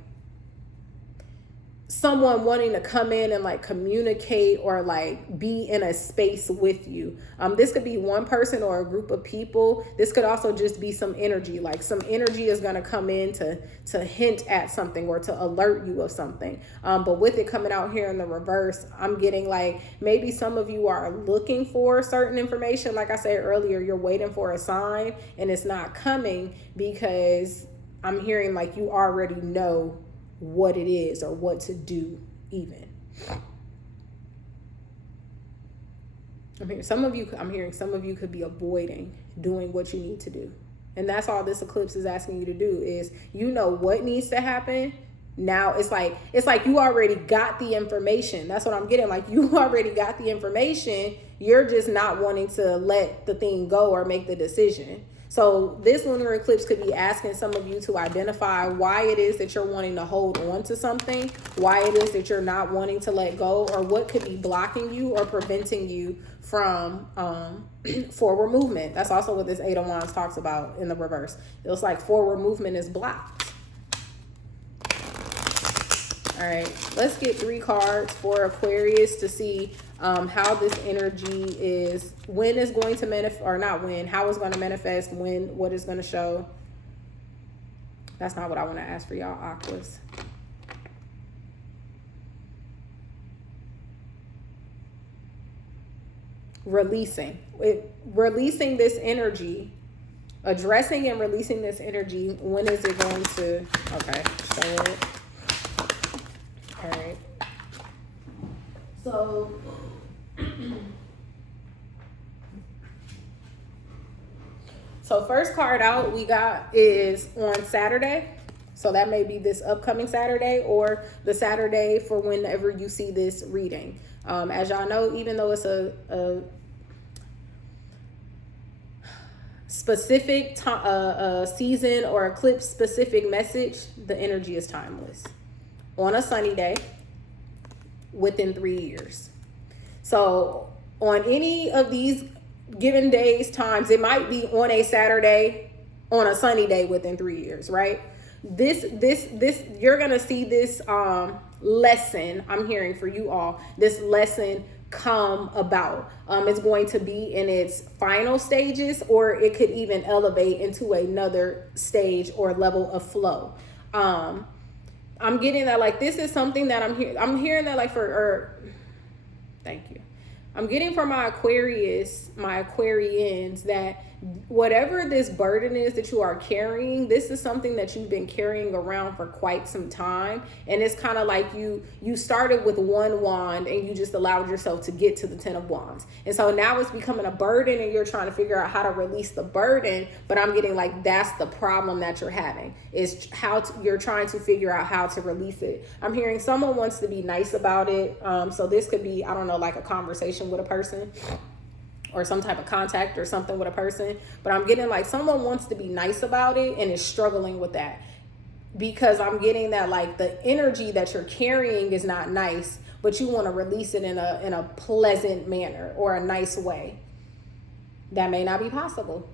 someone wanting to come in and like communicate or like be in a space with you. This could be one person or a group of people. This could also just be some energy, like some energy is going to come in to hint at something or to alert you of something. But with it coming out here in the reverse, I'm getting like maybe some of you are looking for certain information. Like I said earlier, you're waiting for a sign and it's not coming because I'm hearing like you already know what it is or what to do even. I'm hearing some of you could be avoiding doing what you need to do. And that's all this eclipse is asking you to do is, you know what needs to happen. Now it's like you already got the information. That's what I'm getting. Like, you already got the information. You're just not wanting to let the thing go or make the decision. So this lunar eclipse could be asking some of you to identify why it is that you're wanting to hold on to something, why it is that you're not wanting to let go, or what could be blocking you or preventing you from forward movement. That's also what this Eight of Wands talks about in the reverse. It's like forward movement is blocked. All right, let's get 3 cards for Aquarius to see how this energy is, when it's going to manifest, or not when, how it's going to manifest, when, what it's going to show. That's not what I want to ask for y'all, Aquas. Releasing this energy, addressing and releasing this energy. When is it going to, okay, show it. All right. So first card out we got is on Saturday. So that may be this upcoming Saturday or the Saturday for whenever you see this reading. As y'all know, even though it's a specific season or eclipse specific message, the energy is timeless. On a sunny day within 3 years. So on any of these given days, times, it might be on a Saturday, on a sunny day within 3 years, right? This you're gonna see this lesson, I'm hearing for you all, this lesson come about. It's going to be in its final stages, or it could even elevate into another stage or level of flow. I'm getting that, like, this is something that I'm hearing that, like, thank you. I'm getting from my Aquarians, that whatever this burden is that you are carrying, this is something that you've been carrying around for quite some time. And it's kind of like you started with 1 wand and you just allowed yourself to get to the 10 of wands. And so now it's becoming a burden and you're trying to figure out how to release the burden. But I'm getting like, that's the problem that you're having, is you're trying to figure out how to release it. I'm hearing someone wants to be nice about it. So this could be, I don't know, like a conversation with a person, or some type of contact or something with a person. But I'm getting like someone wants to be nice about it and is struggling with that, because I'm getting that, like, the energy that you're carrying is not nice, but you want to release it in a pleasant manner or a nice way. That may not be possible.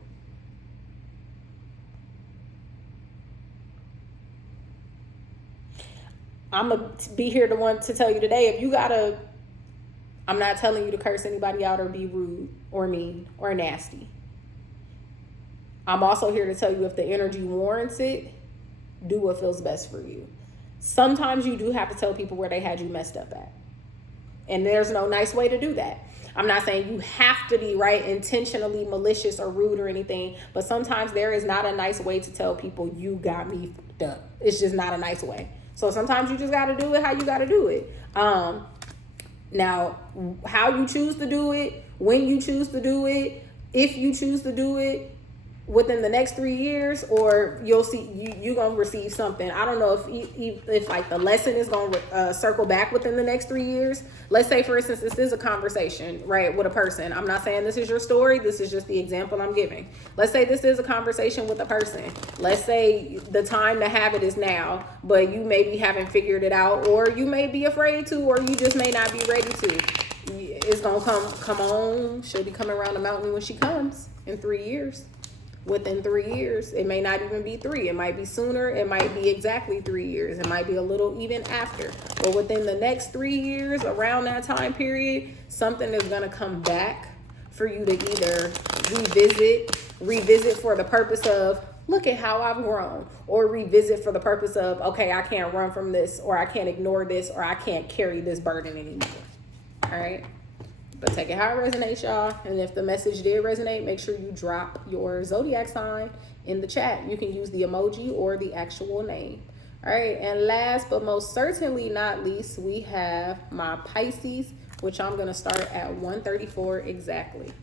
I'm gonna be here to tell you today, if you gotta, I'm not telling you to curse anybody out or be rude or mean or nasty. I'm also here to tell you, if the energy warrants it, do what feels best for you. Sometimes you do have to tell people where they had you messed up at. And there's no nice way to do that. I'm not saying you have to be, right, intentionally malicious or rude or anything, but sometimes there is not a nice way to tell people you got me fucked up. It's just not a nice way. So sometimes you just got to do it how you got to do it. Now, how you choose to do it, when you choose to do it, if you choose to do it within the next 3 years, or you'll see you're gonna receive something. I don't know if like the lesson is gonna circle back within the next 3 years. Let's say, for instance, this is a conversation, right, with a person. I'm not saying this is your story. This is just the example I'm giving. Let's say this is a conversation with a person. Let's say the time to have it is now, but you maybe haven't figured it out, or you may be afraid to, or you just may not be ready to. It's gonna come on. She'll be coming around the mountain when she comes in 3 years. Within 3 years. It may not even be 3. It might be sooner. It might be exactly 3 years. It might be a little even after. But within the next 3 years, around that time period, something is going to come back for you to either revisit for the purpose of, look at how I've grown, or revisit for the purpose of, okay, I can't run from this, or I can't ignore this, or I can't carry this burden anymore. All right. But take it how it resonates, y'all. And if the message did resonate, make sure you drop your zodiac sign in the chat. You can use the emoji or the actual name. All right, and last but most certainly not least, we have my Pisces, which I'm going to start at 134 exactly.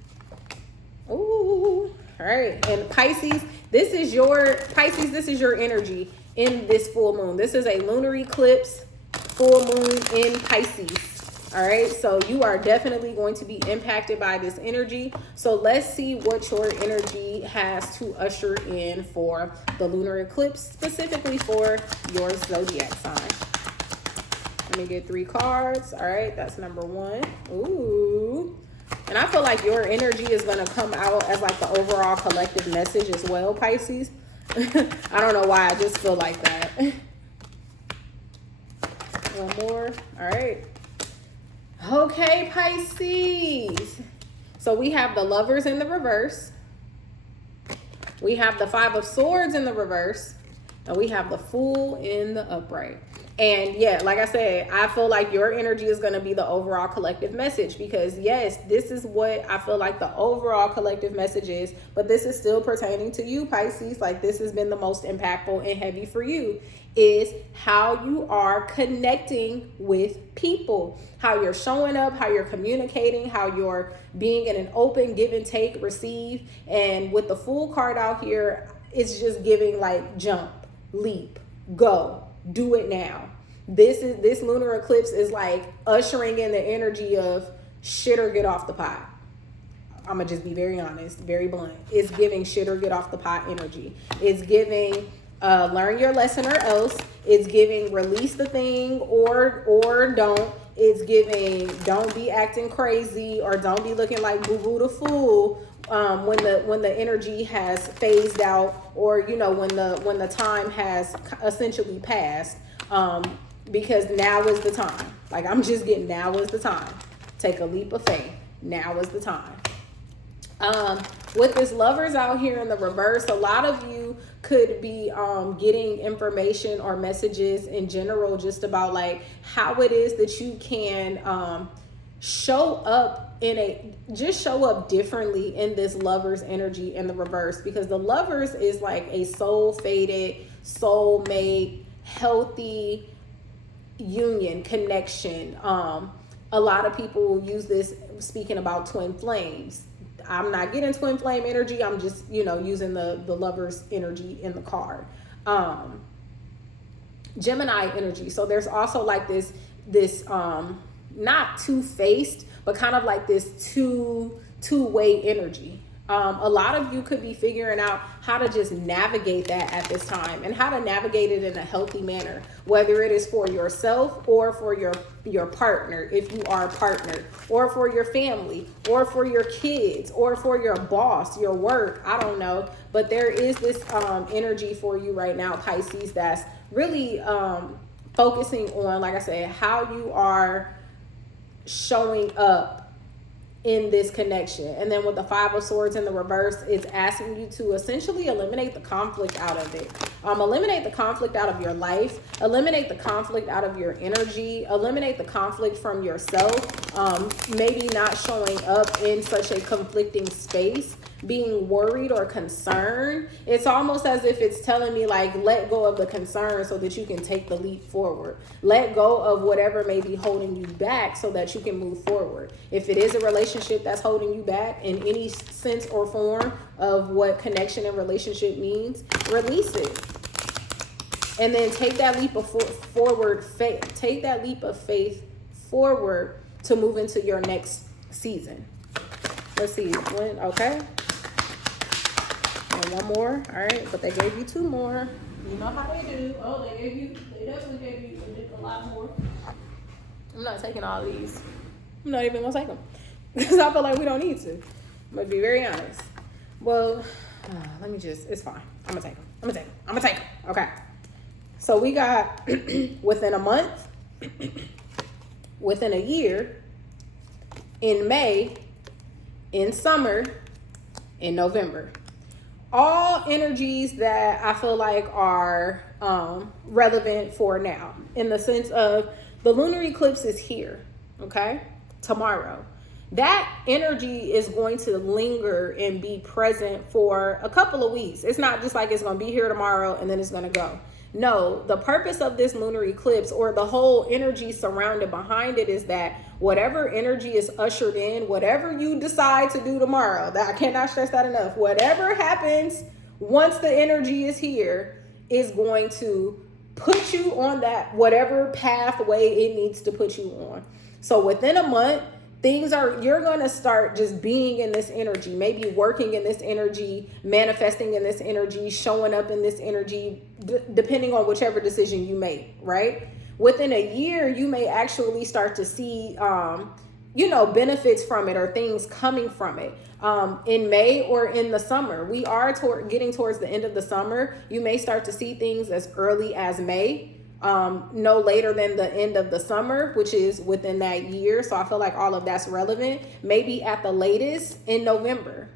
Ooh, all right. And Pisces, this is your energy in this full moon. This is a lunar eclipse, full moon in Pisces. All right, so you are definitely going to be impacted by this energy. So let's see what your energy has to usher in for the lunar eclipse, specifically for your zodiac sign. Let me get 3 cards. All right, that's number 1. Ooh. And I feel like your energy is going to come out as like the overall collective message as well, Pisces. I don't know why, I just feel like that. One more. All right. Okay, Pisces. So we have the Lovers in the reverse. We have the 5 of Swords in the reverse. And we have the Fool in the upright. And yeah, like I said, I feel like your energy is going to be the overall collective message, because yes, this is what I feel like the overall collective message is, but this is still pertaining to you, Pisces. Like, this has been the most impactful and heavy for you, is how you are connecting with people, how you're showing up, how you're communicating, how you're being in an open give and take, receive. And with the Fool card out here, it's just giving like jump, leap, go. Do it now. This lunar eclipse is like ushering in the energy of shit or get off the pot. I'm gonna just be very honest, very blunt. It's giving shit or get off the pot energy. It's giving learn your lesson or else. It's giving release the thing or don't. It's giving don't be acting crazy or don't be looking like boo boo the fool when the energy has phased out, or you know, when the time has essentially passed, because now is the time. Like, I'm just getting, now is the time. Take a leap of faith. Now is the time. With this Lovers out here in the reverse, a lot of you could be getting information or messages in general just about like how it is that you can show up show up differently in this Lovers energy in the reverse, because the Lovers is like a soul fated, soulmate, healthy union, connection. A lot of people use this speaking about twin flames. I'm not getting twin flame energy. I'm just, you know, using the Lovers energy in the card. Gemini energy. So there's also like this not two-faced, but kind of like this two-way energy. A lot of you could be figuring out how to just navigate that at this time, and how to navigate it in a healthy manner, whether it is for yourself or for your partner, if you are partnered, or for your family, or for your kids, or for your boss, your work. I don't know, but there is this energy for you right now, Pisces, that's really focusing on, like I said, how you are showing up in this connection. And then with the 5 of Swords in the reverse, it's asking you to essentially eliminate the conflict out of it. Eliminate the conflict out of your life, eliminate the conflict out of your energy, eliminate the conflict from yourself. Maybe not showing up in such a conflicting space, being worried or concerned. It's almost as if it's telling me like, let go of the concern so that you can take the leap forward. Let go of whatever may be holding you back so that you can move forward. If it is a relationship that's holding you back in any sense or form of what connection and relationship means, release it. And then take that leap of take that leap of faith forward to move into your next season. Let's see. Okay. And one more. All right. But they gave you 2 more. You know how they do. Oh, they definitely gave you a lot more. I'm not taking all these. I'm not even going to take them. Because I feel like we don't need to. I'm going to be very honest. Well, let me just, it's fine. I'm going to take them. Okay. So we got within a month, within a year, in May, in summer, in November. All energies that I feel like are relevant for now, in the sense of the lunar eclipse is here, okay, tomorrow. that energy is going to linger and be present for a couple of weeks. It's not just like it's going to be here tomorrow and then it's going to go. No, the purpose of this lunar eclipse, or the whole energy surrounded behind it, is that whatever energy is ushered in, whatever you decide to do tomorrow, that I cannot stress that enough, whatever happens once the energy is here is going to put you on that whatever pathway it needs to put you on. So within a month, you're going to start just being in this energy, maybe working in this energy, manifesting in this energy, showing up in this energy, depending on whichever decision you make, right? Within a year, you may actually start to see, benefits from it, or things coming from it. In May or in the summer, we are getting towards the end of the summer. You may start to see things as early as May. No later than the end of the summer, which is within that year. So I feel like all of that's relevant. Maybe at the latest in November.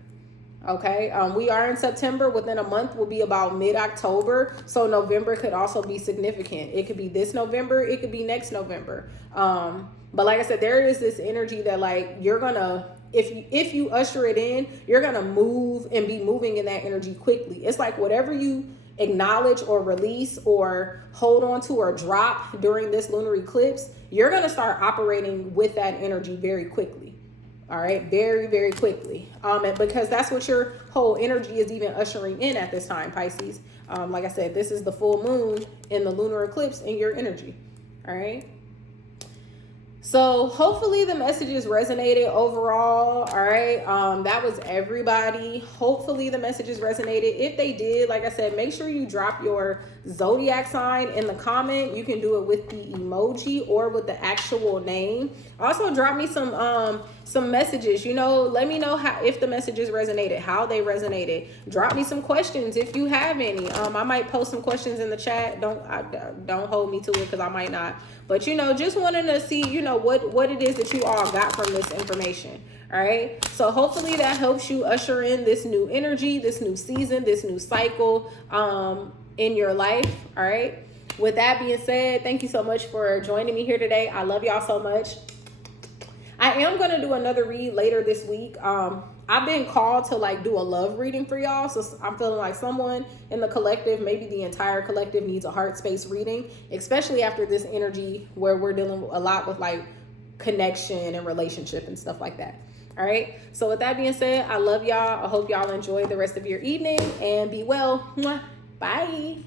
Okay. We are in September. Within a month will be about mid-October. So November could also be significant. It could be this November. It could be next November. But like I said, there is this energy that, like, you're gonna, if you usher it in, you're gonna move and be moving in that energy quickly. It's like whatever you acknowledge or release or hold on to or drop during this lunar eclipse, you're going to start operating with that energy very quickly. All right. Very, very quickly. And because that's what your whole energy is even ushering in at this time, Pisces. Like I said, this is the full moon in the lunar eclipse in your energy. All right. So hopefully the messages resonated overall. All right. That was everybody. Hopefully the messages resonated. If they did, like I said, make sure you drop your zodiac sign in the comment. You can do it with the emoji or with the actual name. Also drop me some messages, let me know if the messages resonated, how they resonated. Drop me some questions if you have any. I might post some questions in the chat. Don't hold me to it, because I might not. But just wanting to see, what it is that you all got from this information. All right. So hopefully that helps you usher in this new energy, this new season, this new cycle in your life. All right. With that being said, thank you so much for joining me here today. I love y'all so much. I am going to do another read later this week. I've been called to do a love reading for y'all. So I'm feeling like someone in the collective, maybe the entire collective, needs a Heartspace reading, especially after this energy where we're dealing a lot with connection and relationship and stuff like that. All right. So with that being said, I love y'all. I hope y'all enjoy the rest of your evening and be well. Mwah. Bye.